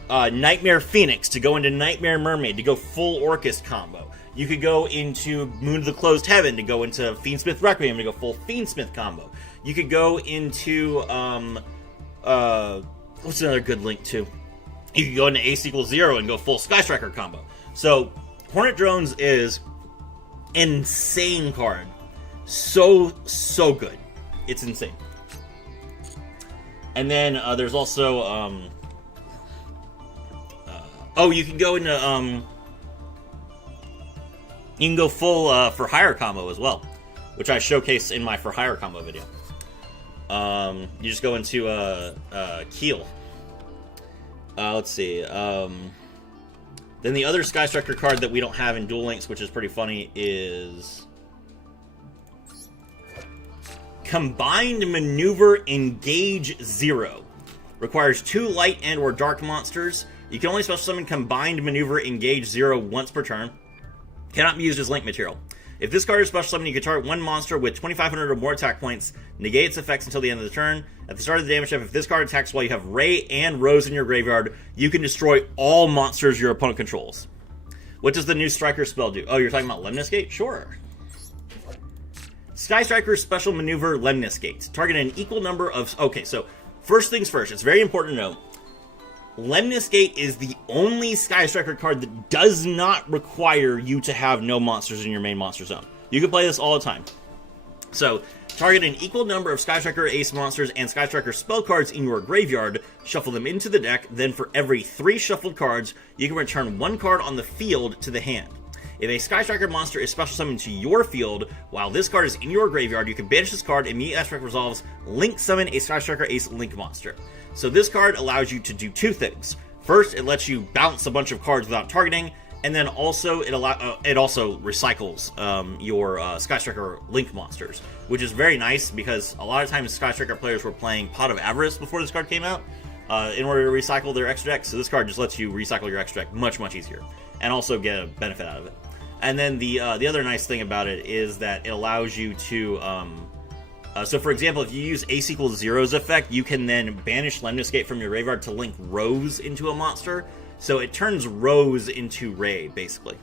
Nightmare Phoenix to go into Nightmare Mermaid to go full Orcust combo. You could go into Moon of the Closed Heaven to go into Fiendsmith Requiem to go full Fiendsmith combo. You could go into what's another good Link 2? You could go into Ace = 0 and go full Sky Striker combo. So, Hornet Drones is an insane card. So good. It's insane. And then there's also, you can go into, you can go full for hire combo as well, which I showcased in my for hire combo video. You just go into Keel. Let's see. Then the other Sky Striker card that we don't have in Duel Links, which is pretty funny, is Combined Maneuver Engage 0. Requires 2 light and or dark monsters. You can only special summon Combined Maneuver Engage 0 once per turn. Cannot be used as Link material. If this card is special summoned, you can target one monster with 2,500 or more attack points, negate its effects until the end of the turn. At the start of the damage step, if this card attacks while you have Ray and Rose in your graveyard, you can destroy all monsters your opponent controls. What does the new Striker spell do? Oh, you're talking about Lemnis Gate? Sure. Sky Striker Special Maneuver Lemnis Gate. Target an equal number of... Okay, so first things first, it's very important to know. Lemnis Gate is the only Sky Striker card that does not require you to have no monsters in your main monster zone. You can play this all the time. So, target an equal number of Sky Striker Ace monsters and Sky Striker spell cards in your graveyard, shuffle them into the deck, then for every 3 shuffled cards, you can return 1 card on the field to the hand. If a Sky Striker monster is special summoned to your field, while this card is in your graveyard, you can banish this card, immediate aspect resolves, Link summon a Sky Striker Ace Link monster. So this card allows you to do 2 things. First, it lets you bounce a bunch of cards without targeting, and then also it also recycles your Sky Striker Link monsters, which is very nice because a lot of times Sky Striker players were playing Pot of Avarice before this card came out in order to recycle their extra deck. So this card just lets you recycle your extra deck much easier, and also get a benefit out of it. And then the other nice thing about it is that it allows you to so for example, if you use Ace = 0's effect, you can then banish Lemnis Gate from your graveyard to link Rose into a monster. So it turns Rose into Ray, basically.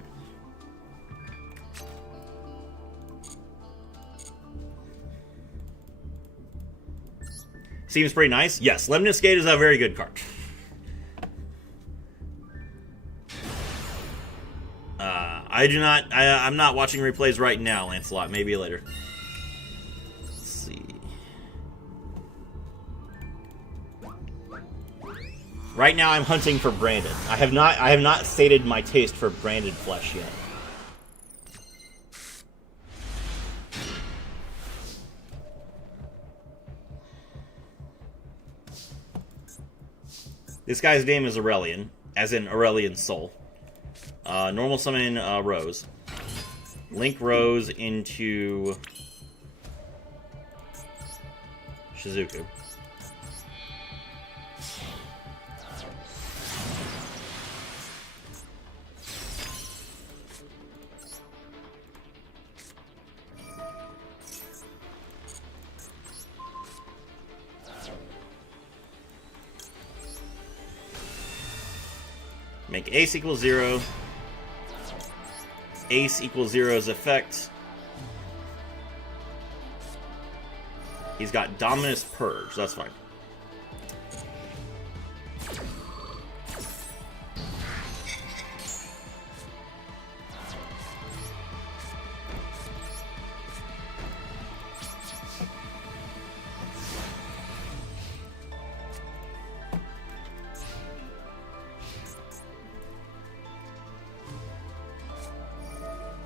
Seems pretty nice. Yes, Lemnis Gate is a very good card. I'm not watching replays right now, Lancelot. Maybe later. Let's see. Right now, I'm hunting for branded. I have not sated my taste for branded flesh yet. This guy's name is Aurelian, as in Aurelian's soul. Normal summon Rose. Link Rose into Shizuku. Make Ace = 0. Ace = 0's effect. He's got Dominus Purge. That's fine.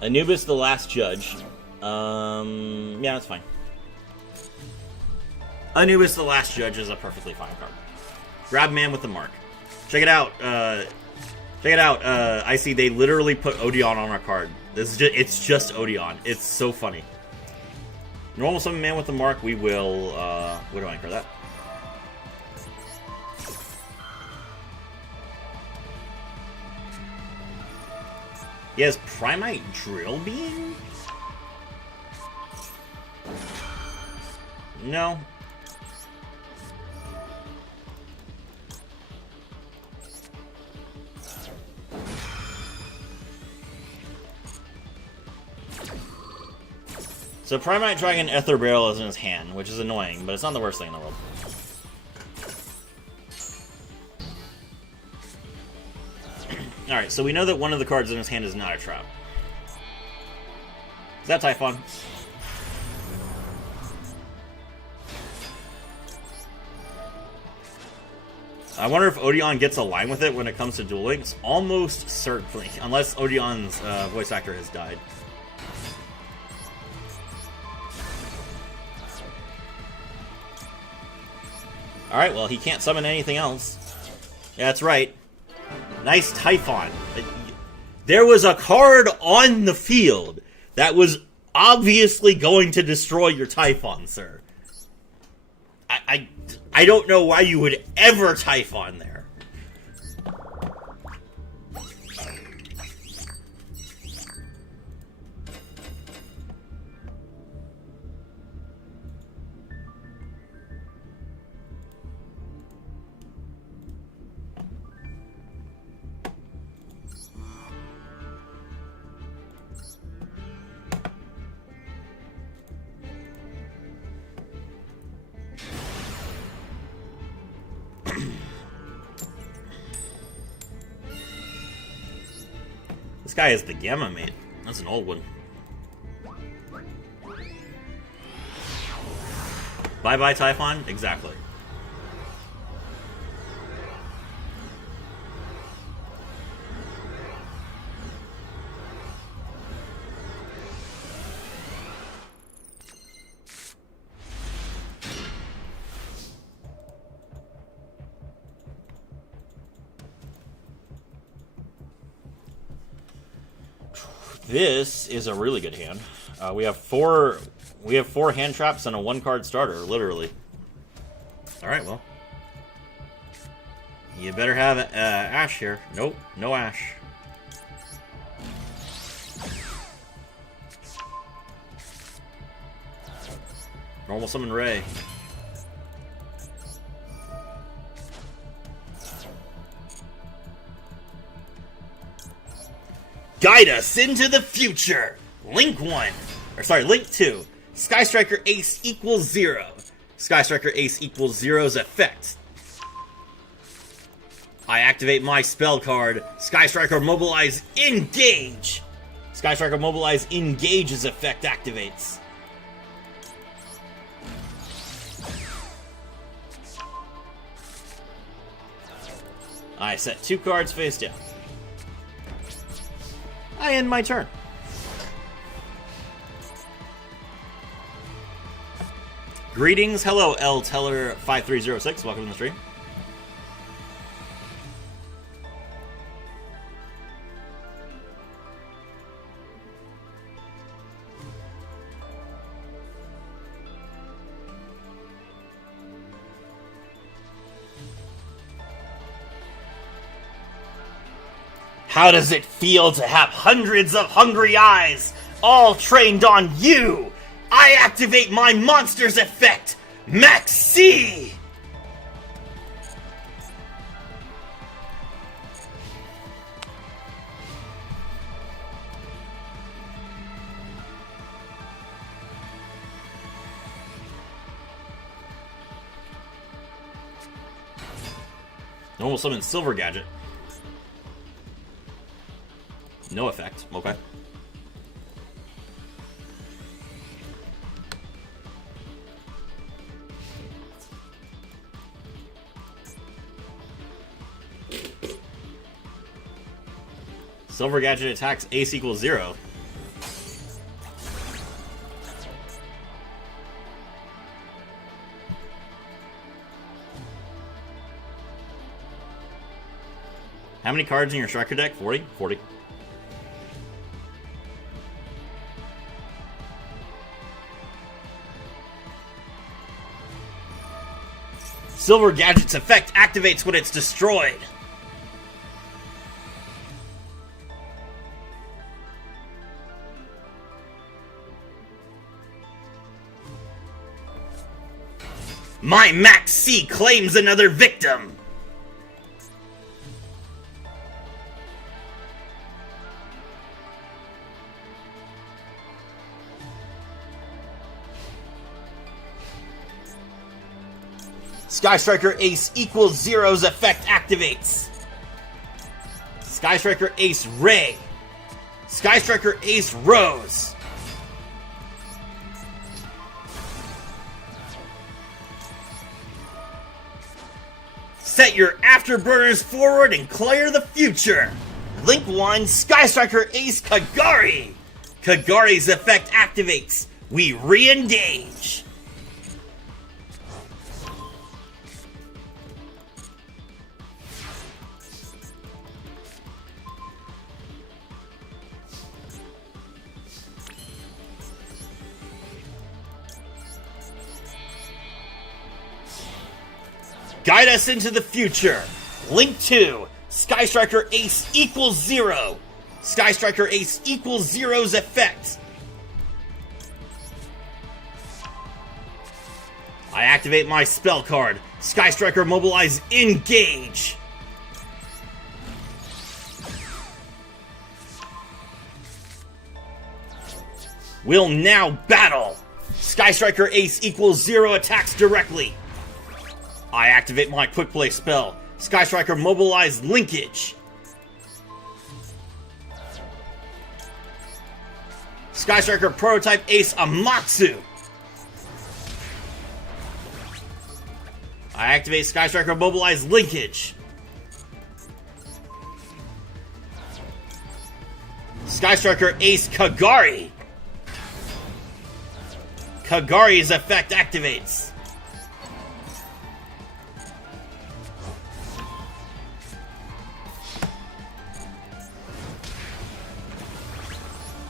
Anubis the Last Judge. Yeah, that's fine. Anubis the Last Judge is a perfectly fine card. Grab Man with the Mark. Check it out. Check it out. I see they literally put Odeon on our card. It's just Odeon. It's so funny. Normal summon Man with the Mark. We will. What do I anchor that? He has Primite Drill Beam? No. So Primite Dragon Ether Barrel is in his hand, which is annoying, but it's not the worst thing in the world. Alright, so we know that one of the cards in his hand is not a trap. Is that Typhon? I wonder if Odeon gets a line with it when it comes to Duel Links. Almost certainly, unless Odeon's voice actor has died. Alright, well, he can't summon anything else. Yeah, that's right. Nice Typhon. There was a card on the field that was obviously going to destroy your Typhon, sir. I don't know why you would ever Typhon there. This guy is the Gamma Mate. That's an old one. Bye-bye, Typhon? Exactly. This is a really good hand. We have four hand traps and a 1-card starter, literally. All right, well, you better have Ash here. Nope, no Ash. Normal summon Ray. Guide us into the future! Link 1. Or sorry, Link 2. Sky Striker Ace equals 0. Sky Striker Ace equals 0's effect. I activate my spell card. Sky Striker Mobilize Engage! Sky Striker Mobilize Engage's effect activates. I set 2 cards face down. I end my turn. Greetings, hello L Teller 5306. Welcome to the stream. How does it feel to have hundreds of hungry eyes, all trained on you? I activate my monster's effect, Maxi! Normal summon Silver Gadget. No effect. Okay. Silver Gadget attacks Ace equals 0. How many cards in your Striker deck? 40? 40. Silver Gadget's effect activates when it's destroyed. My Max C claims another victim! Sky Striker Ace equals Zero's effect activates. Sky Striker Ace Ray. Sky Striker Ace Rose. Set your afterburners forward and clear the future. Link 1 Sky Striker Ace Kagari. Kagari's effect activates. We re-engage. Guide us into the future. Link 2. Sky Striker Ace equals 0. Sky Striker Ace equals Zero's effect. I activate my spell card. Sky Striker Mobilize Engage. We'll now battle. Sky Striker Ace equals 0 attacks directly. I activate my Quick Play spell. Sky Striker Mobilize Linkage. Sky Striker Prototype Ace Amatsu. I activate Sky Striker Mobilize Linkage. Sky Striker Ace Kagari. Kagari's effect activates.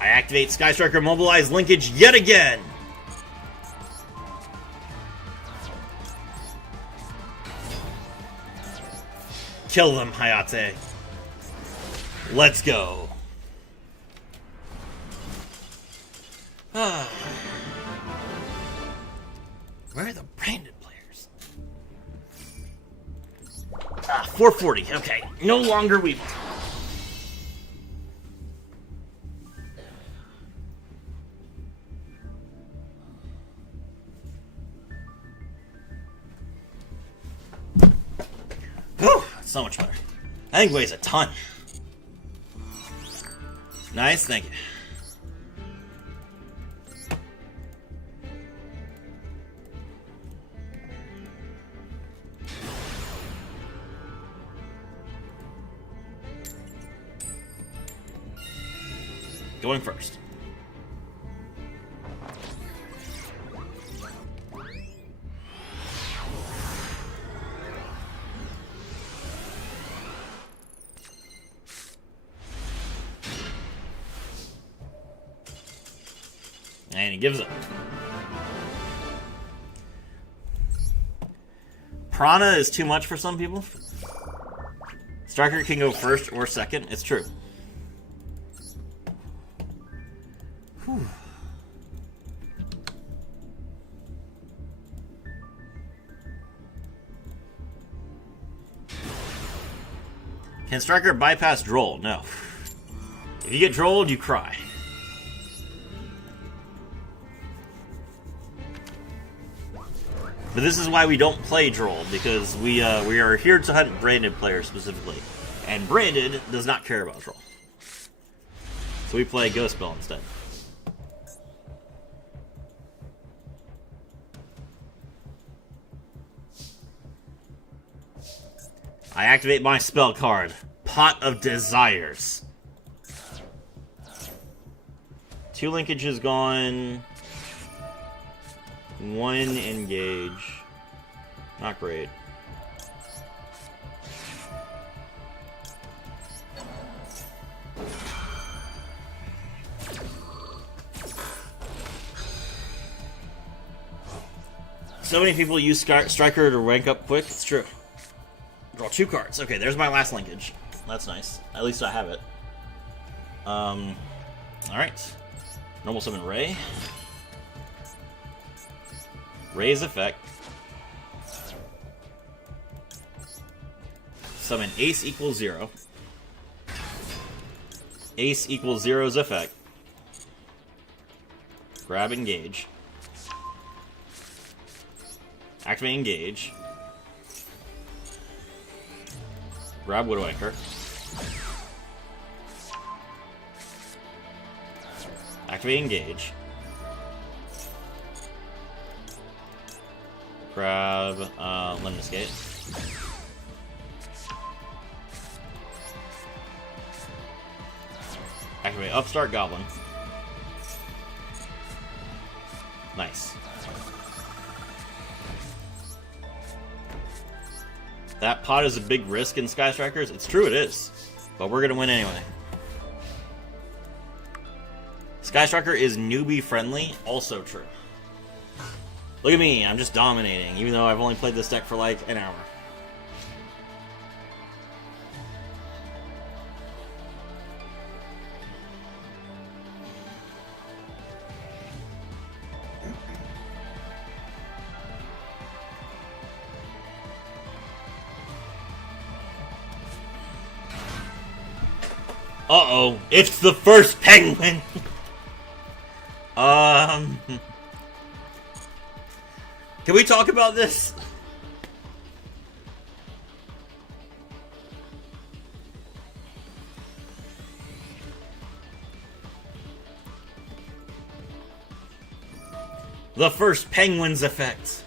I activate Sky Striker Mobilize Linkage yet again. Kill them, Hayate. Let's go. Where are the branded players? 440. Okay. No longer we. Whew, so much better. I think it weighs a ton. Nice, thank you. Going first. And he gives up. Prana is too much for some people. Striker can go first or second. It's true. Whew. Can Striker bypass Droll? No. If you get Drolled, you cry. But this is why we don't play Droll, because we are here to hunt branded players specifically. And branded does not care about Droll. So we play Ghost Spell instead. I activate my spell card, Pot of Desires. 2 linkages gone. 1 engage. Not great. So many people use Striker to rank up quick. It's true. Draw 2 cards. Okay, there's my last linkage. That's nice. At least I have it. Alright. Normal Summon Ray. Ray's effect. summon Ace equals 0. Ace equals 0's effect. Grab Engage. Activate Engage. Grab Widowmaker. Activate Engage. Grab Lemnis Gate. Activate Upstart Goblin. Nice. That pot is a big risk in Sky Strikers. It's true, it is. But we're going to win anyway. Sky Striker is newbie friendly. Also true. Look at me. I'm just dominating, even though I've only played this deck for like an hour. Uh-oh, it's the first penguin! Can we talk about this? The first penguin's effect.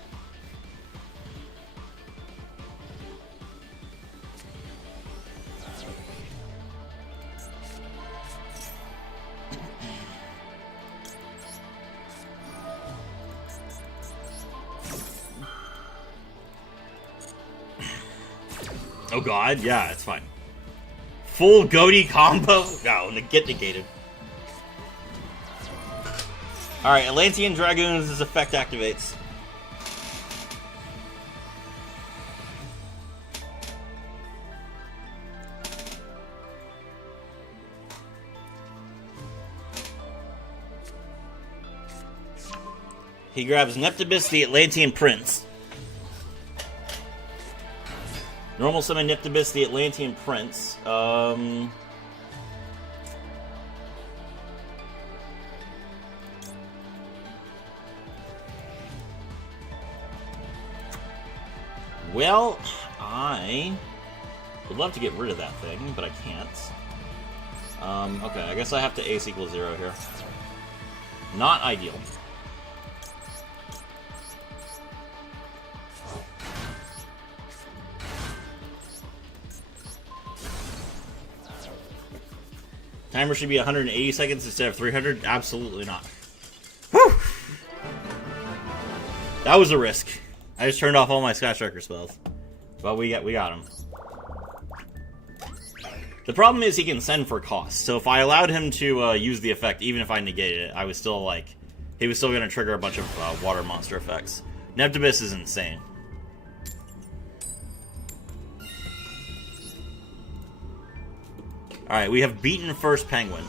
Oh god, yeah, it's fine. Full goatee combo? No, get negated. Alright, Atlantean Dragoons' effect activates. He grabs Neptibus, the Atlantean Prince. Normal summon Neptibus, the Atlantean Prince. Well, I would love to get rid of that thing, but I can't. Okay, I guess I have to Ace equals 0 here. Not ideal. Timer should be 180 seconds instead of 300? Absolutely not. Whew! That was a risk. I just turned off all my Sky Striker spells. But we got him. The problem is he can send for cost. So if I allowed him to use the effect, even if I negated it, I was still like... He was still going to trigger a bunch of water monster effects. Neptibus is insane. Alright, we have beaten first penguin.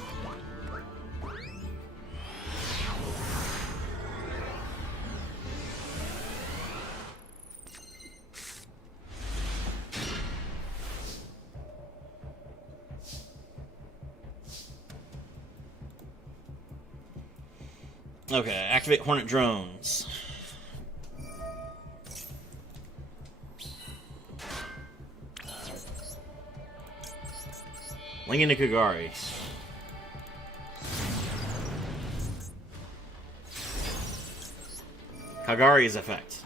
Okay, activate Hornet Drones. Link into Kagari. Kagari's effect.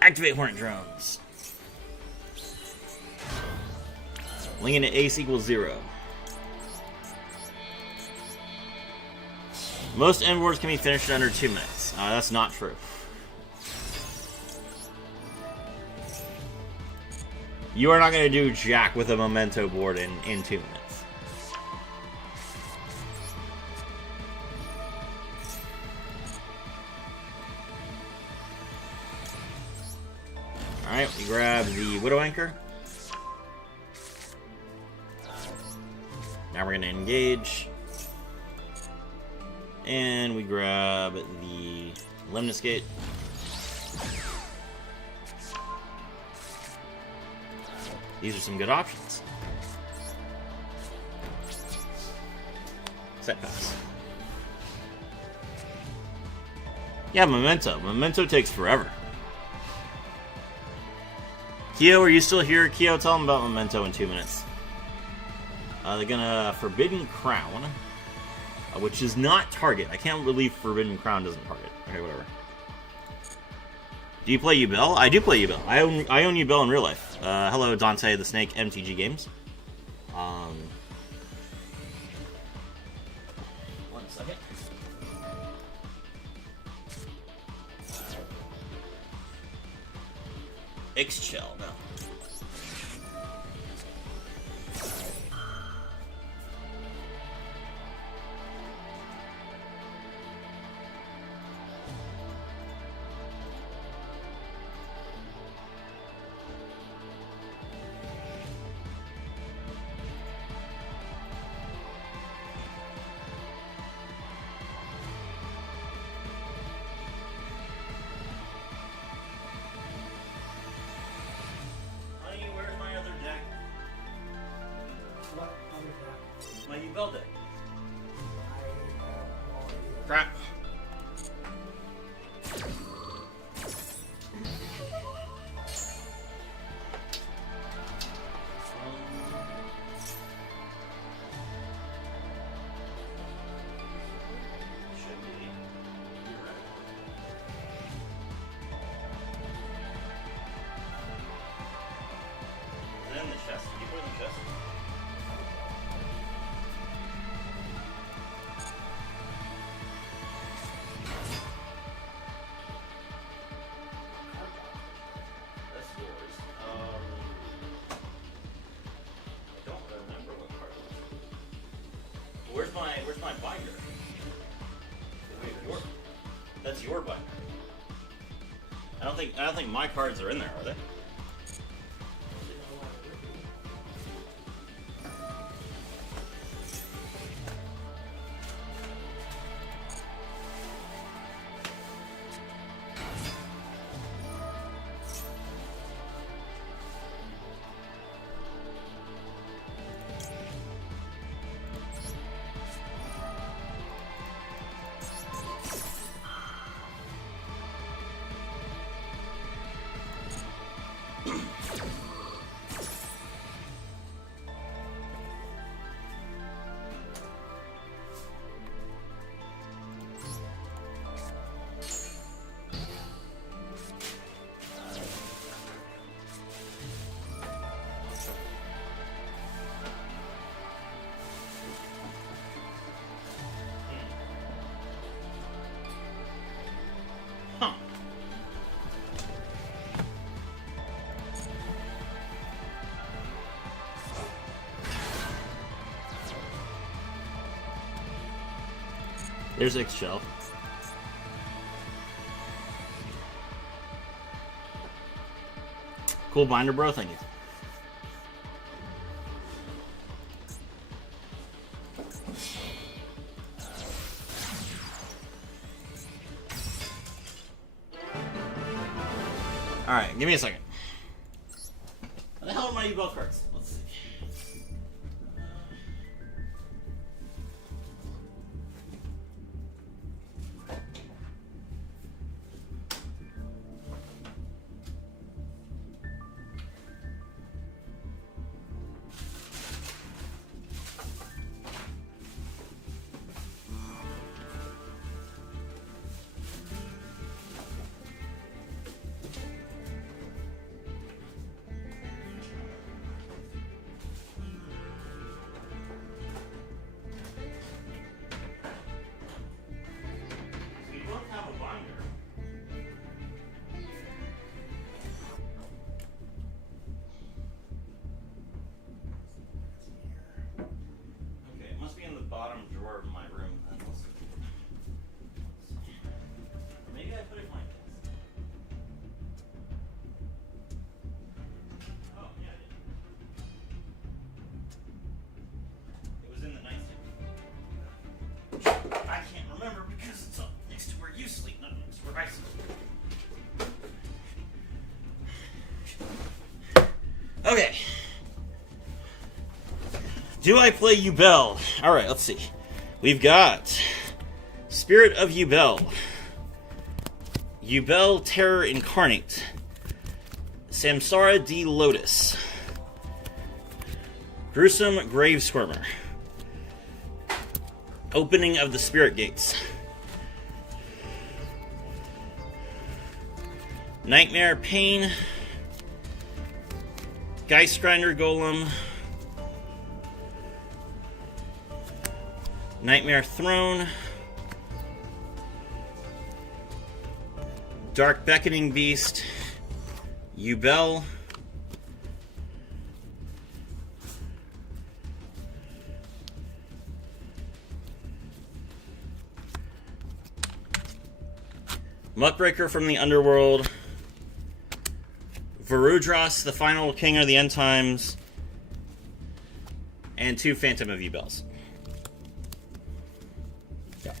Activate Hornet Drones. Link into Ace equals 0. Most end wards can be finished in under 2 minutes. That's not true. You are not going to do jack with a memento board in 2 minutes. Alright, we grab the Widow Anchor. Now we're going to engage. And we grab the Lemnis Gate. These are some good options. Set pass. Yeah, Memento. Memento takes forever. Kyo, are you still here? Kyo, tell them about Memento in 2 minutes. They're gonna Forbidden Crown, which is not Target. I can't believe Forbidden Crown doesn't Target. Okay, whatever. Do you play Yubel? I do play Yubel. I own Yubel in real life. Hello, Dante the Snake, MTG Games. 1 second. Ixchel, no. You built it. Crap. Should be. You're right. Is it in the chest? Did you put it in the chest? Where's my binder? Wait, that's your binder. I don't think my cards are in there, are they? There's Ixchel. Cool binder, bro. Thank you. Alright, give me a second. What the hell are my U-Bell cards? Let's see. Bottom drawer of my room. Maybe I put it in my desk. Oh, yeah, I did. It was in the nightstand. I can't remember because it's up next to where you sleep, not next to where I sleep. Okay. Do I play Yubel? Alright, let's see. We've got Spirit of Yubel. Yubel Terror Incarnate. Samsara D. Lotus. Gruesome Grave Squirmer. Opening of the Spirit Gates. Nightmare Pain. Geistgrinder Golem. Nightmare Throne. Dark Beckoning Beast. Yubel. Muckraker from the Underworld. Varudras, the final king of the end times. And 2 Phantom of Yubels. Yeah.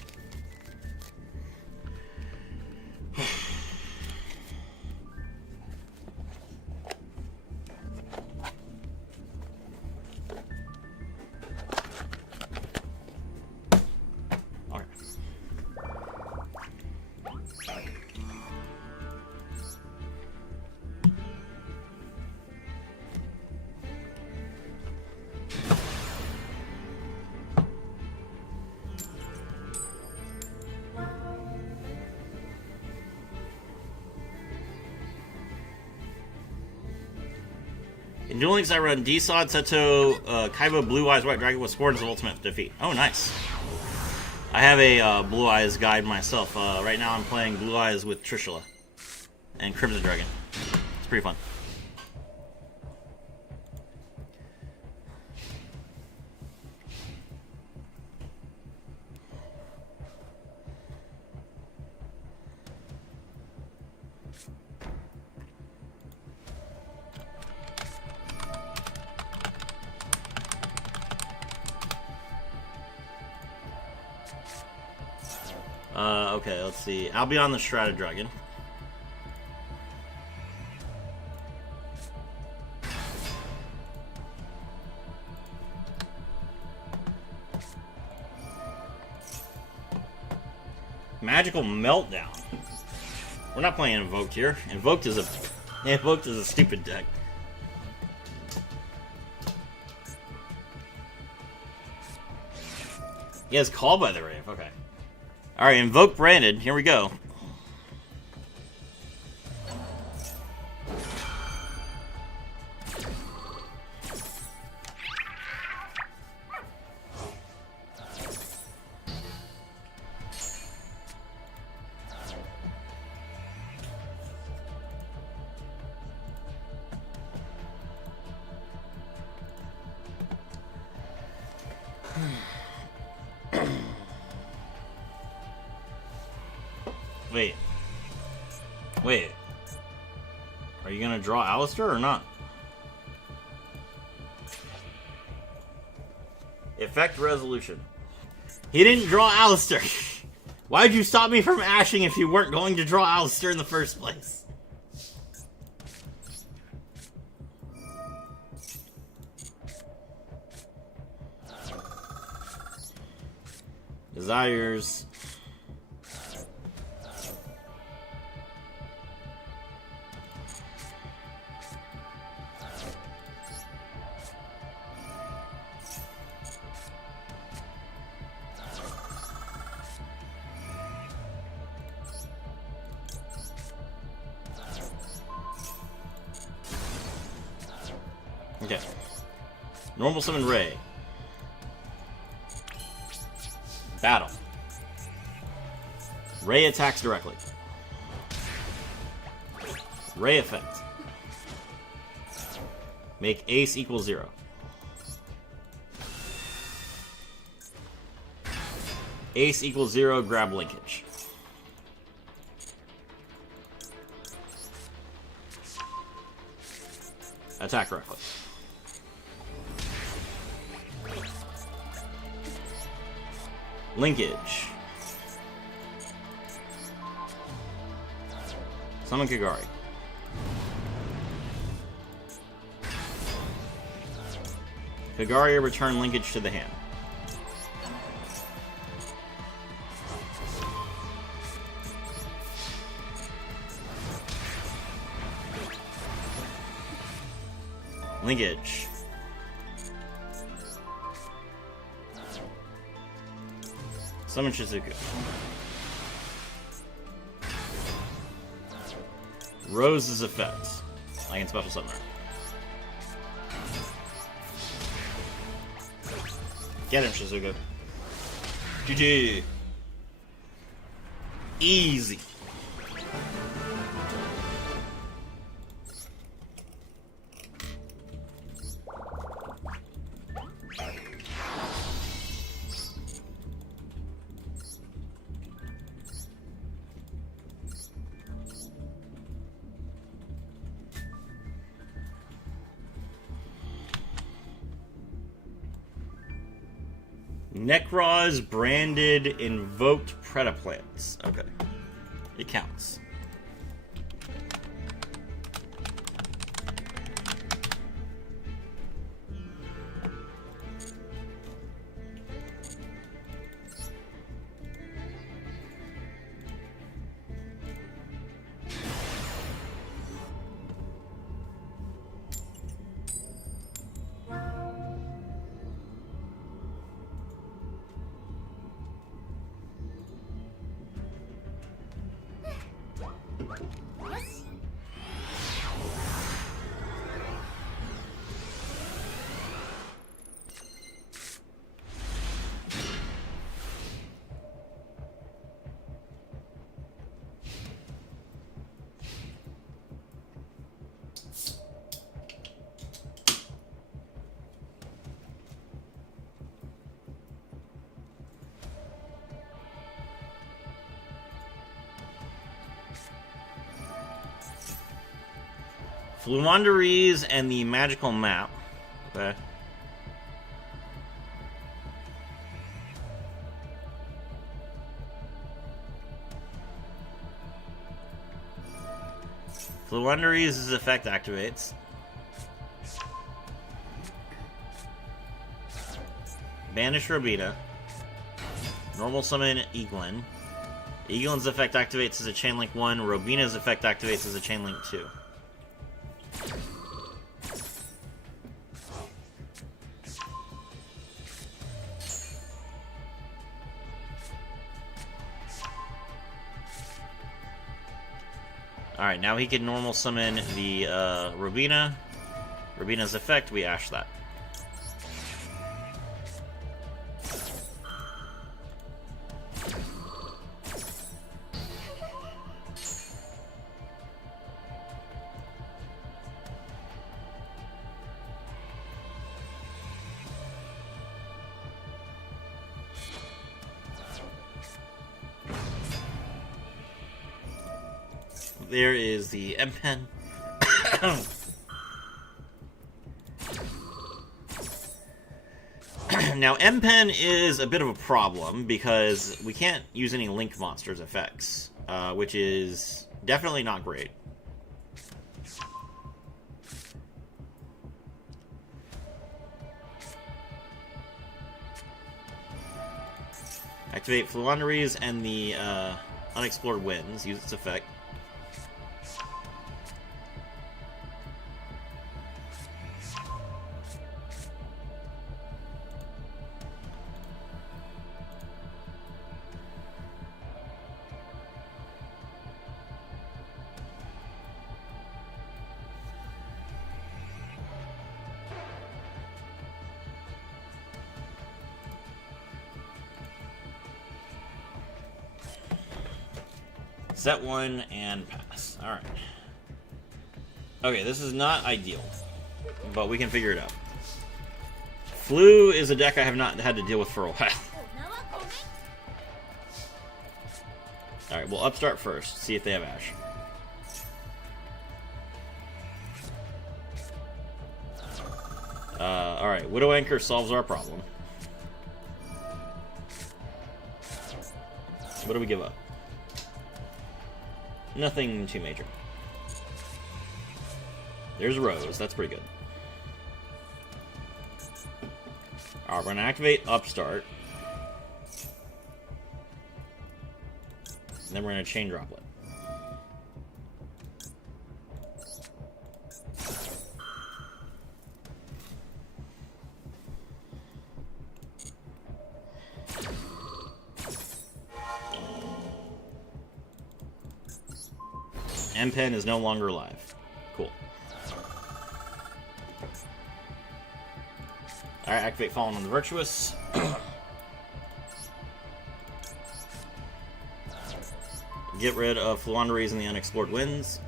In Duel Links, I run D-Sod, Seto, Kaiba, Blue Eyes, White Dragon with Swords as ultimate defeat. Oh, nice. I have a Blue Eyes guide myself. Right now I'm playing Blue Eyes with Trishula and Crimson Dragon. It's pretty fun. Okay, let's see. Albion the Strata Dragon. Magical Meltdown. We're not playing Invoked here. Invoked is a stupid deck. He has Called by the Rave. Okay. Alright, Invoke Branded. Here we go. Wait. Are you gonna draw Alistair or not? Effect Resolution. He didn't draw Alistair. Why'd you stop me from ashing if you weren't going to draw Alistair in the first place? Desires. Okay. Normal Summon Ray. Battle. Ray attacks directly. Ray effect. Make Ace equal 0. Ace equals 0, grab linkage. Attack directly. Linkage. Summon Kagari. Kagaria, return linkage to the hand. Linkage. Summon Shizuku. Rose's effect. I can special summon her. Get him, Shizuku. GG. Easy. Necroz branded invoked Predaplants. Okay. It counts. Fluanderies and the magical map. Okay. Fluanderies' effect activates. Banish Robina. Normal summon Eglin. Eglin's effect activates as a Chain Link 1. Robina's effect activates as a Chain Link 2. Alright, now he can normal summon the Robina. Robina's effect, we ash that. There is the M-Pen. Now, M-Pen is a bit of a problem because we can't use any Link Monsters effects, which is definitely not great. Activate Fluanderies and the Unexplored Winds. Use its effect. Set one and pass. Alright. Okay, this is not ideal, but we can figure it out. Flu is a deck I have not had to deal with for a while. Alright, we'll upstart first, see if they have Ash. Alright, Widow Anchor solves our problem. What do we give up? Nothing too major. There's Rose, that's pretty good. Alright, we're gonna activate Upstart. And then we're gonna Chain Droplet. M-Pen is no longer alive. Cool. Alright, activate Fallen on the Virtuous. Get rid of Floowandereeze and the Unexplored Winds.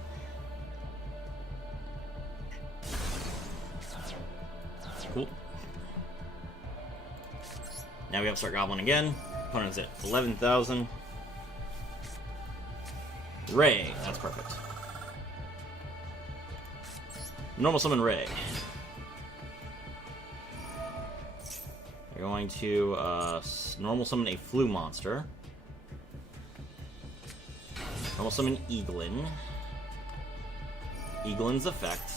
Cool. Now we have Upstart Goblin again. Opponent's at 11,000. Ray, that's perfect. Normal summon Ray. We're going to normal summon a Flu monster. Normal summon Eaglin. Eaglin's effect.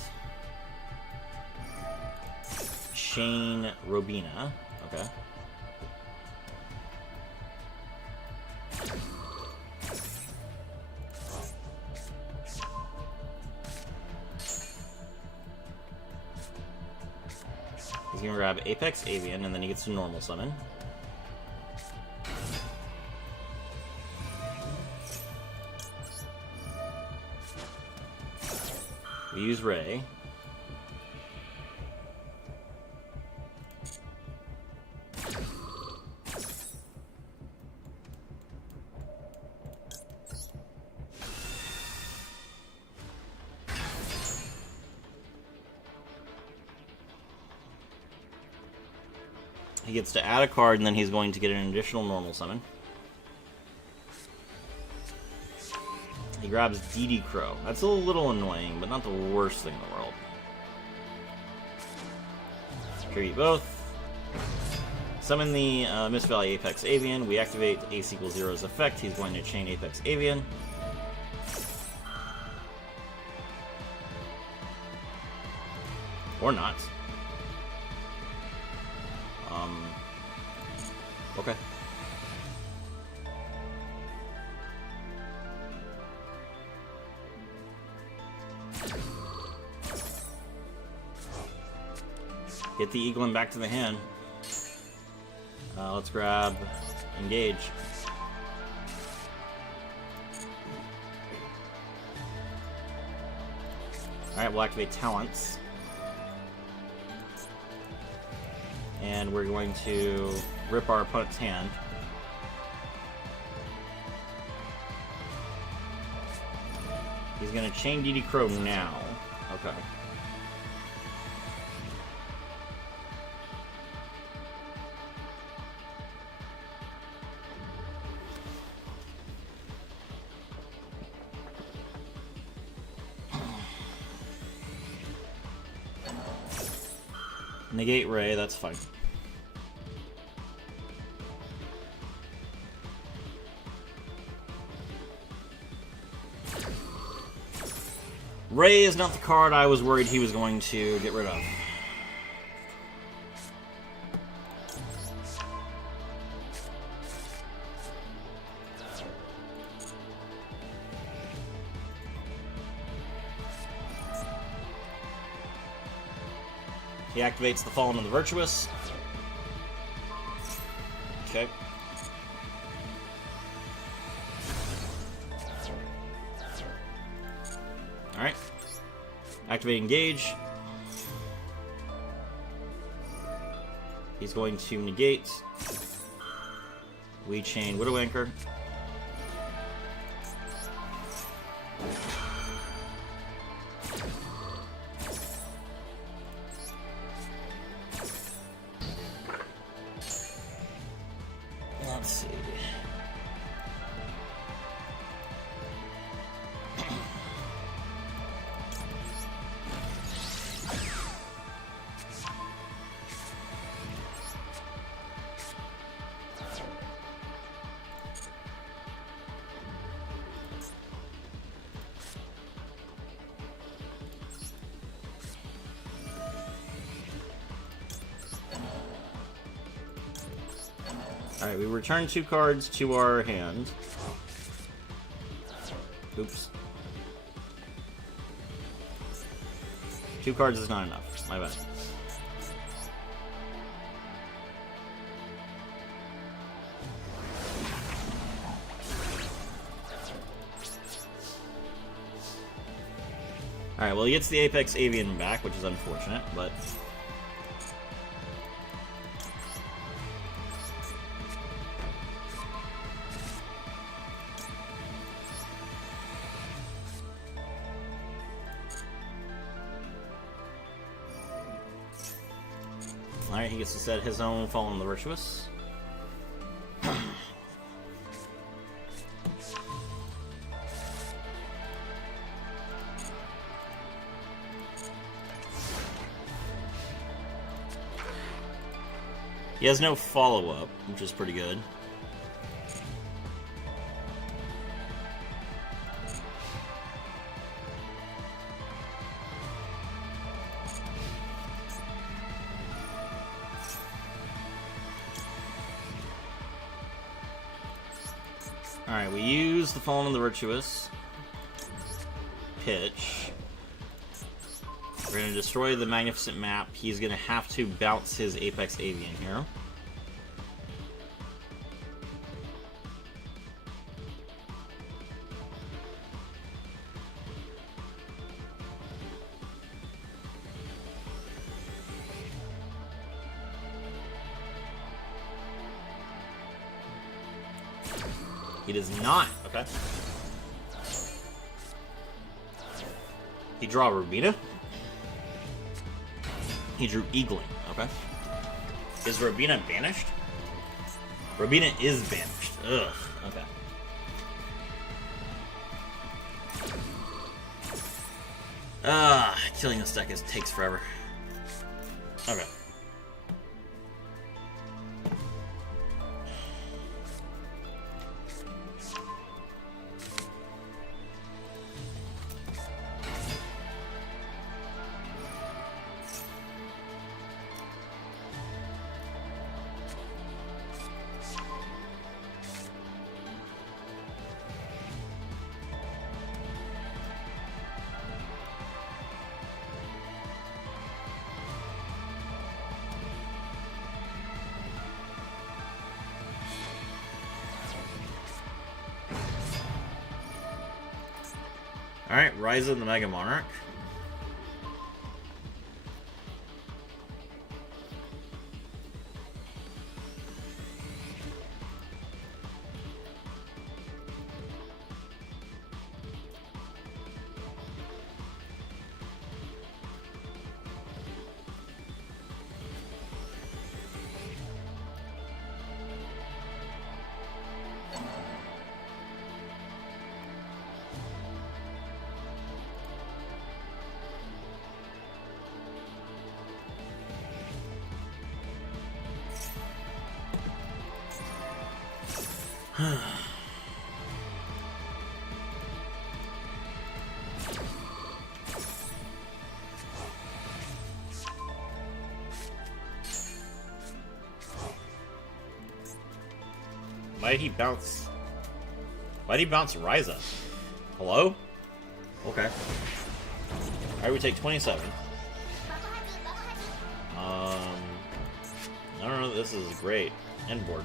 Chain Robina. Okay. He's gonna grab Apex Avian, and then he gets to normal summon. We use Ray. He gets to add a card, and then he's going to get an additional normal summon. He grabs DD Crow. That's a little annoying, but not the worst thing in the world. Tribute both. Summon the Mist Valley Apex Avian. We activate AC equals 0's effect. He's going to chain Apex Avian. Or not. Okay. Get the Eaglin back to the hand. Let's grab Engage. Alright, we'll activate Talents. And we're going to rip our opponent's hand. He's going to chain DD Crow now. Okay. Negate Ray, that's fine. Ray is not the card I was worried he was going to get rid of. He activates the Fallen and the Virtuous. Okay. Alright. Activate Engage. He's going to negate. We chain Widow Anchor. Let's see. Alright, we return 2 cards to our hand. Oops. 2 cards is not enough. My bad. Alright, well, he gets the Apex Avian back, which is unfortunate, but... Alright, he gets to set his own Fallen the Virtuous. He has no follow-up, which is pretty good. Alright, we use the Fallen and the Virtuous. Pitch. We're going to destroy the Magnificent Map. He's going to have to bounce his Apex Avian here. He does not. Okay. He draw Robina. He drew Eagling. Okay. Is Robina banished? Robina is banished. Ugh. Okay. Killing this deck takes forever. Okay. Alright, Rise of the Mega Monarch. Why did he bounce? Why did he bounce Ryza? Hello? Okay. Alright, we take 27. I don't know if this is great. End board.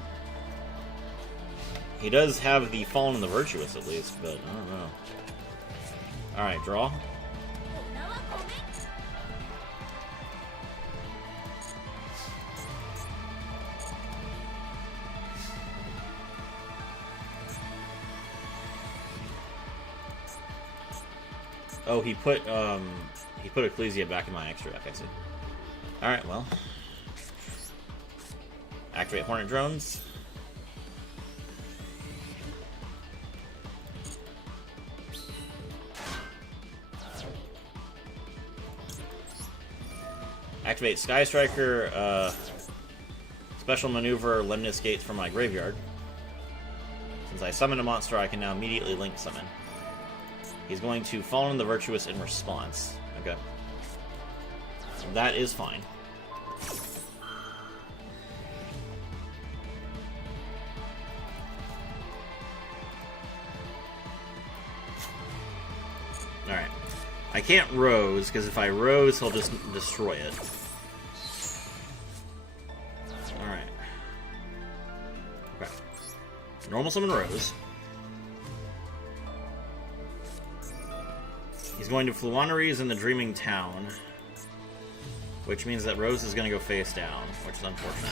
He does have the Fallen and the Virtuous at least, but I don't know. Alright, draw. Oh, he put Ecclesia back in my extra deck, I see. Alright, well. Activate Hornet Drones. Activate Sky Striker, Special Maneuver Lemnis Gates from my graveyard. Since I summoned a monster, I can now immediately link summon. He's going to Fallen the Virtuous in response. Okay. That is fine. I can't Rose, because if I Rose, he'll just destroy it. Alright. Okay. Normal summon Rose. He's going to Floowandereeze in the Dreaming Town, which means that Rose is going to go face down, which is unfortunate.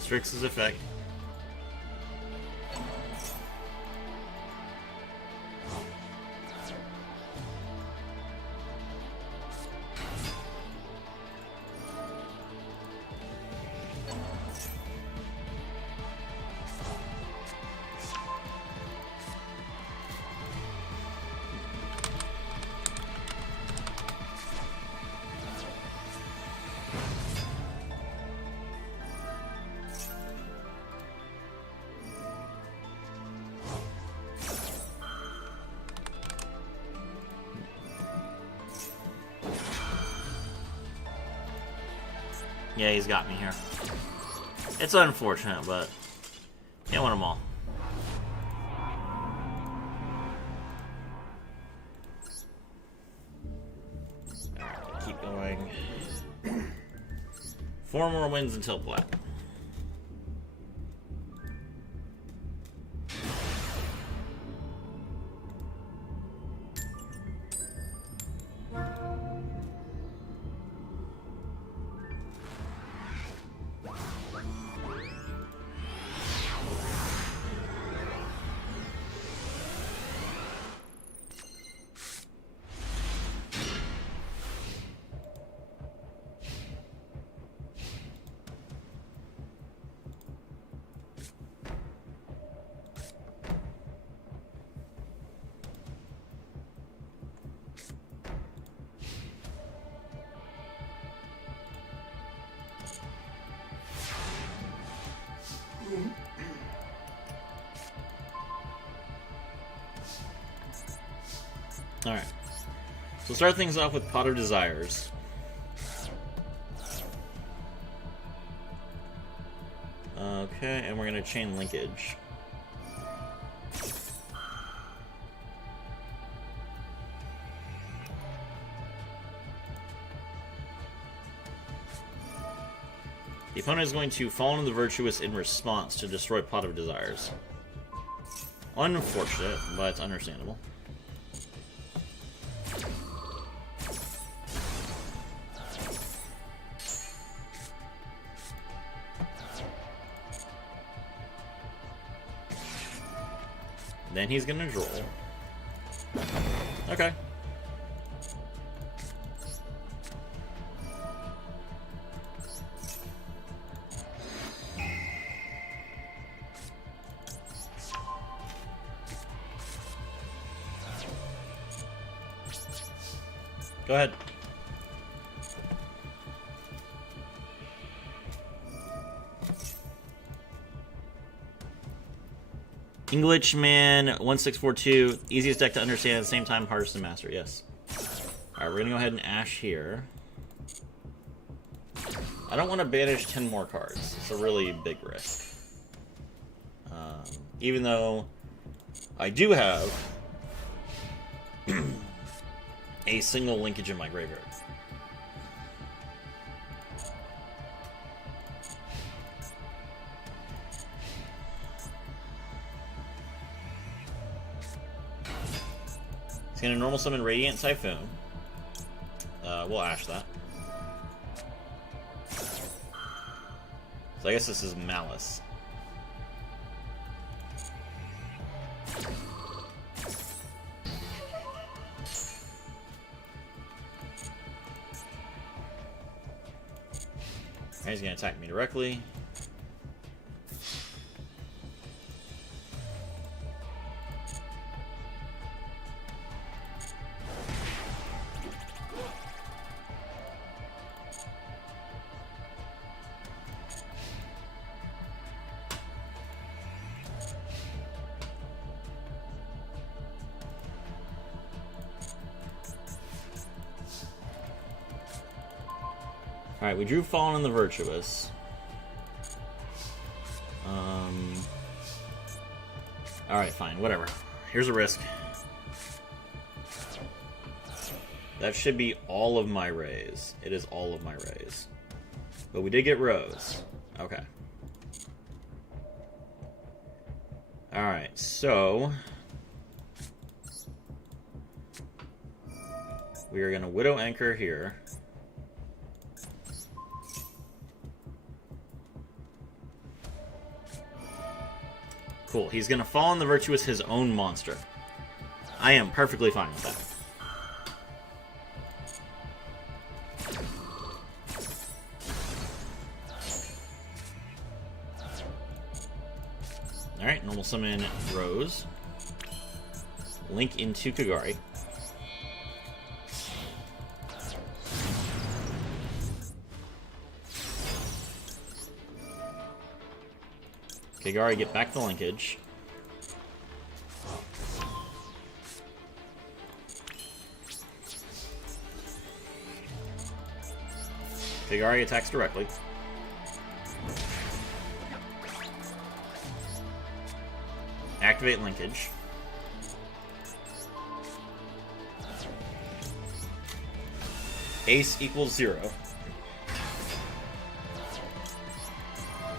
Strix's effect. Yeah, he's got me here. It's unfortunate, but can't win them all. Alright, keep going. 4 more wins until plat. Alright. So we'll start things off with Pot of Desires. Okay, and we're going to chain linkage. The opponent is going to Fallen of the Virtuous in response to destroy Pot of Desires. Unfortunate, but it's understandable. Then he's gonna draw. Okay. Go ahead. Englishman 1642, easiest deck to understand at the same time, hardest to master, yes. Alright, we're gonna go ahead and Ash here. I don't want to banish 10 more cards. It's a really big risk. Even though I do have a single linkage in my graveyard. He's gonna normal summon Radiant Typhoon. We'll Ash that. So I guess this is Malice. gonna attack me directly. Alright, we drew Fallen and the Virtuous. Alright, fine, whatever. Here's a risk. That should be all of my rays. It is all of my rays. But we did get Rose. Okay. Alright, so... we are going to Widow Anchor here. Cool. He's going to Fall on the Virtuous his own monster. I am perfectly fine with that. Alright, normal summon Rose. Link into Kagari. Kagari, get back the linkage. Kagari attacks directly. Activate linkage. Ace equals 0.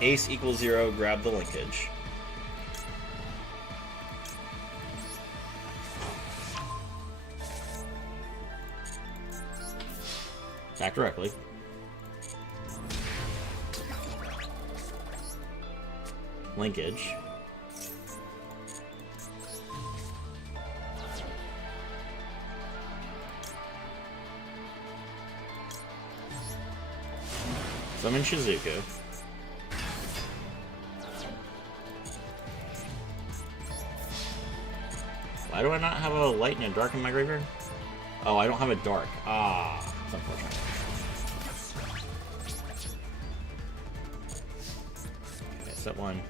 Ace equals 0, grab the linkage. Attack directly. Linkage. Summon Shizuku. Why do I not have a light and a dark in my graveyard? Oh, I don't have a dark. Ah, that's unfortunate. Okay, set one.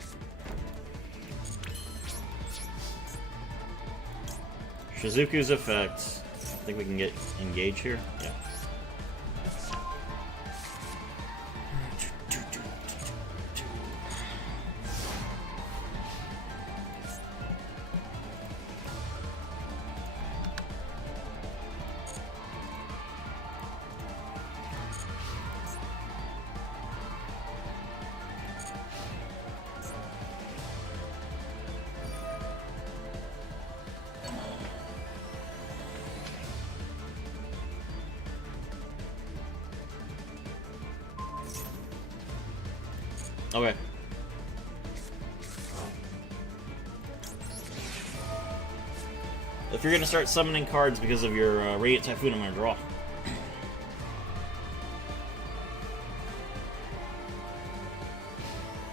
Shizuku's effect. I think we can get engaged here. Yeah. Okay. If you're gonna start summoning cards because of your Radiant Typhoon, I'm gonna draw.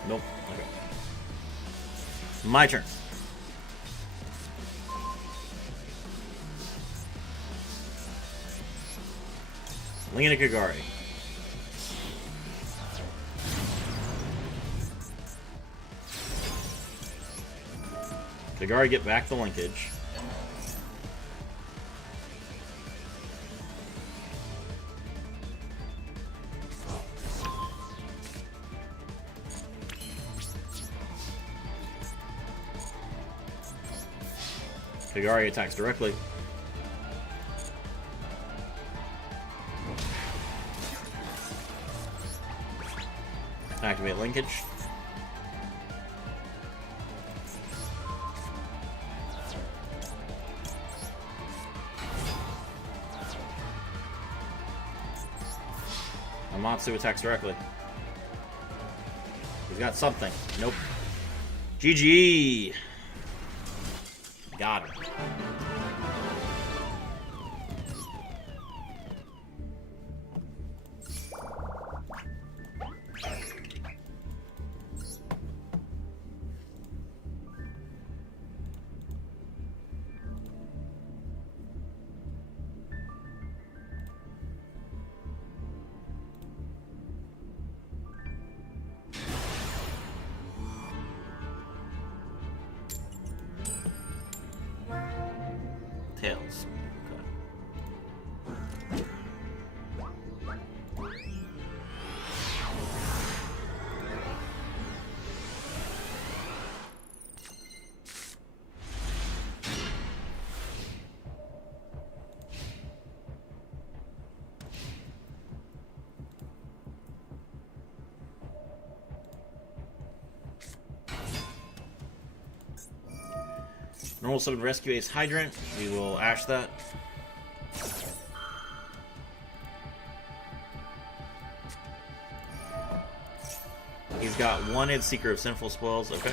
Nope. Okay. My turn. Link into Kagari. Kagari, get back the linkage. Kagari attacks directly. Activate linkage. Amatsu attacks directly. He's got something. Nope. GG! Got him. Tails. Okay. Normal summon rescue Ace Hydrant. We will ash that. He's got Wanted, Seeker of Sinful Spoils. Okay.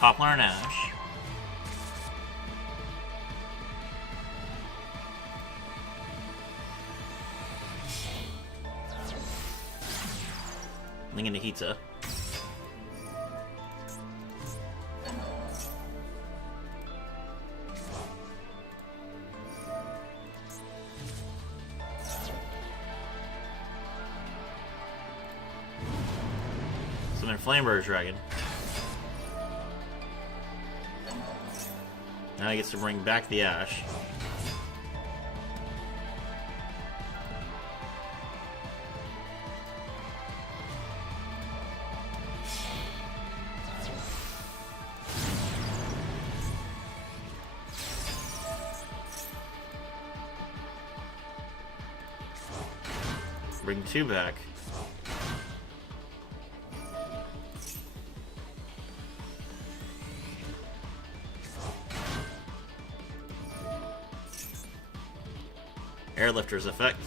Poplar and Ash. Ling and Nahita. Summon Flamber's Dragon. Now he gets to bring back the Ash. Bring 2 back. Airlifter's effect.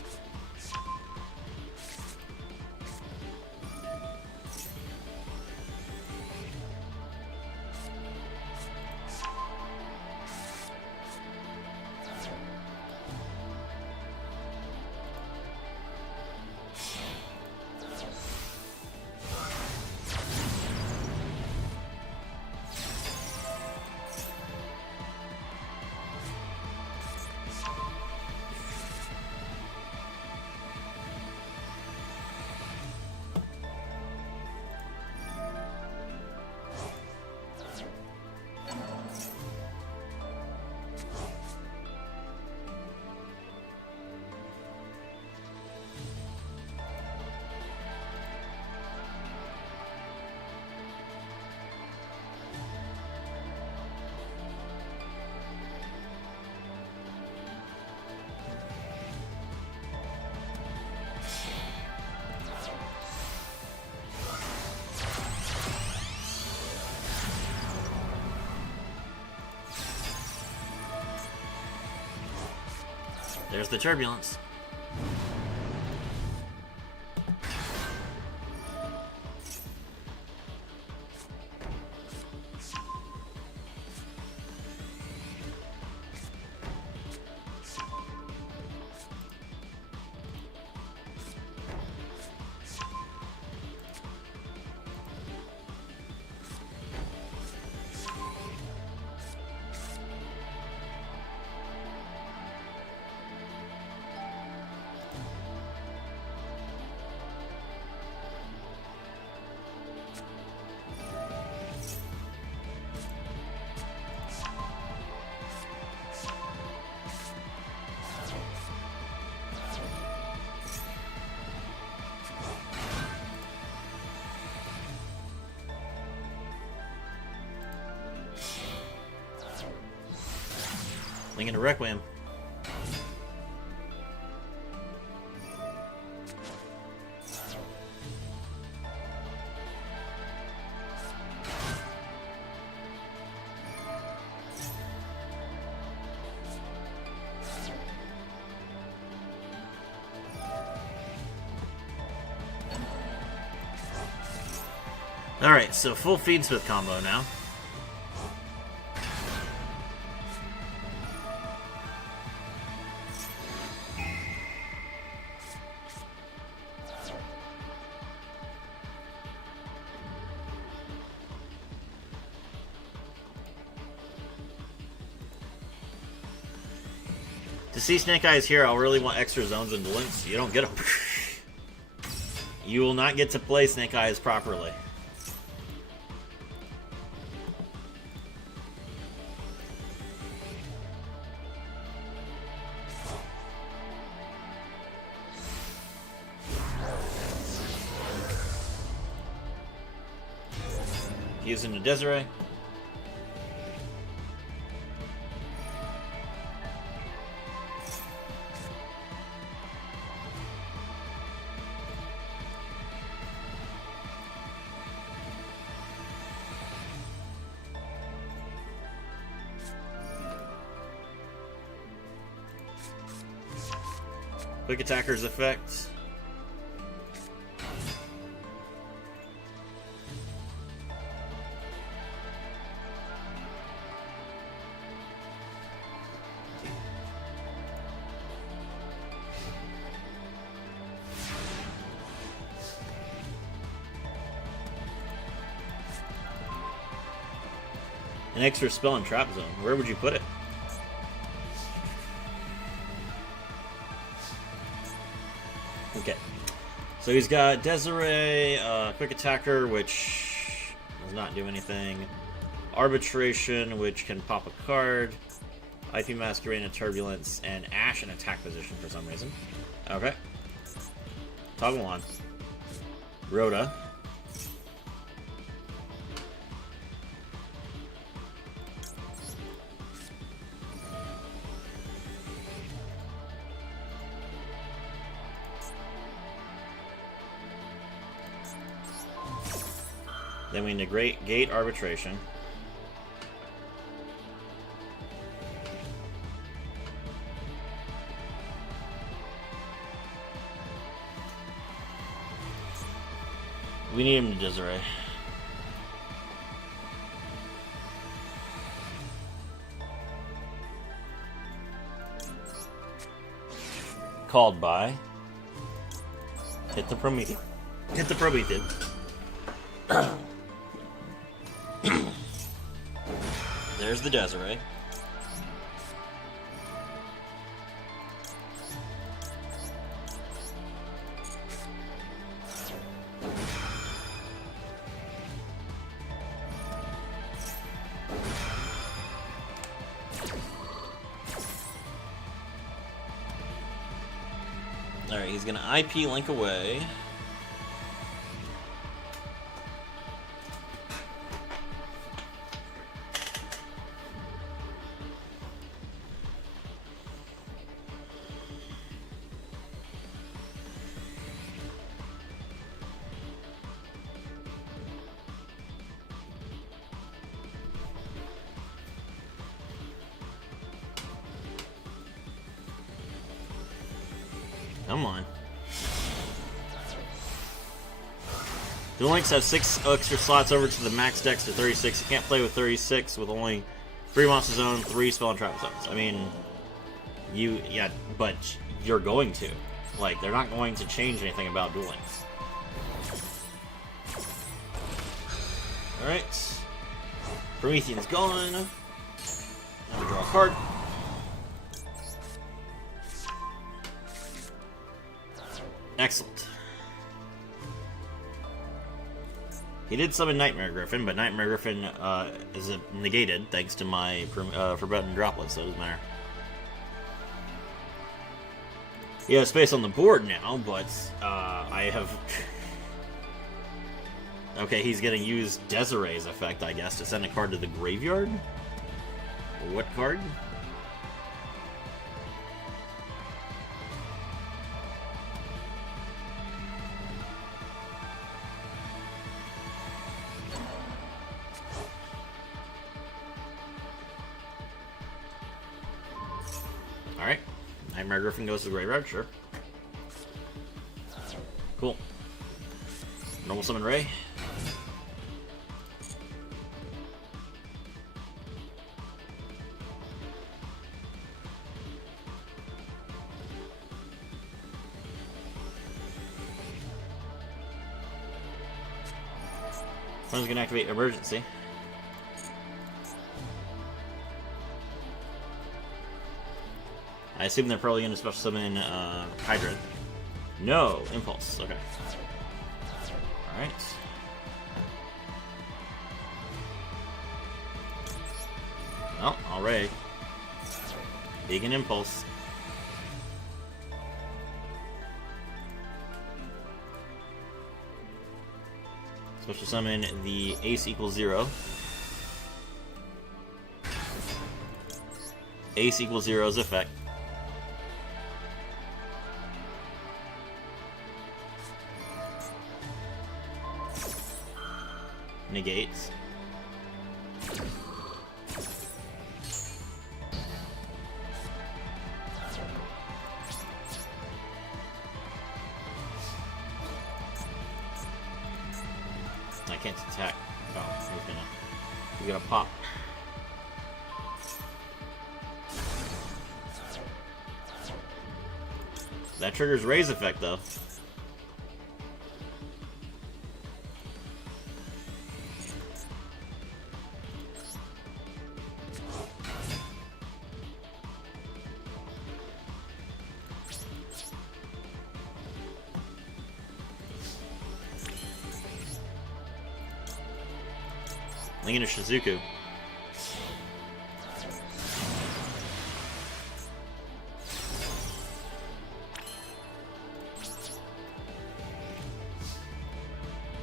There's the turbulence. Ling into Requiem. Alright, so full Feedsmith combo now. To see Snake Eyes here, I'll really want extra zones and Duelinks. You don't get them. You will not get to play Snake Eyes properly. Using the Desiree. Quick Attacker's effect. An extra spell in Trap Zone. Where would you put it? Okay. So he's got Desiree, Quick Attacker, which does not do anything. Arbitration, which can pop a card. IP Masquerade and Turbulence, and Ash in attack position for some reason. Okay. Toggle on. Rhoda. Then we negate Gate Arbitration. We need him to Desiree. Called by. Hit the Promethean. Hit the Promethean. There's the Desiree. Alright, he's gonna IP Link away. Come on. The Lynx have 6 extra slots over to the max dex to 36. You can't play with 36 with only 3 Monster Zone, 3 Spell and Trap Zones. I mean, yeah, but you're going to. Like, they're not going to change anything about Duel Links. Alright. Promethean's gone. Now we draw a card. Excellent. He did summon Nightmare Griffin, but Nightmare Griffin is negated thanks to my Forbidden Droplet, so it doesn't matter. He has space on the board now, but I have... Okay, he's gonna use Desiree's effect, I guess, to send a card to the graveyard? What card? Alright. Nightmare Griffin goes to the graveyard, sure. Cool. Normal Summon Ray. Someone's gonna activate emergency. I assume they're probably gonna special summon Hydra. No, Impulse. Okay. All right. Oh, all right. Big and Impulse. Special summon the Ace equals 0. Ace equals 0's effect. Negates. I can't attack. Oh, he's gonna pop. That triggers Ray's effect though. Linking to Shizuku.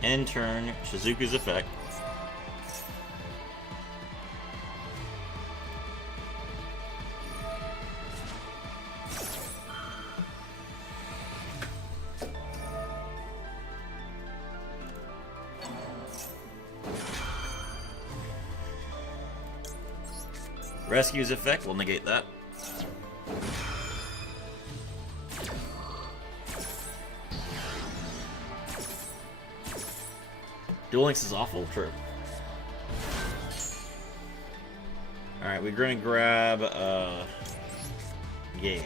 End turn, Shizuku's effect. Rescue's effect will negate that. Duel Links is awful? True. Alright, we're gonna grab Gauge.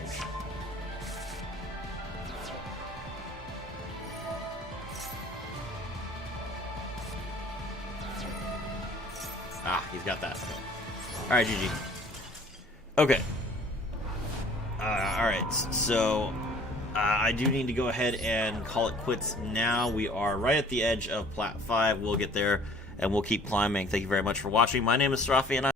Ah, he's got that. Alright, GG. Okay. Alright, so I do need to go ahead and call it quits now. We are right at the edge of Plat 5. We'll get there, and we'll keep climbing. Thank you very much for watching. My name is Srafi, and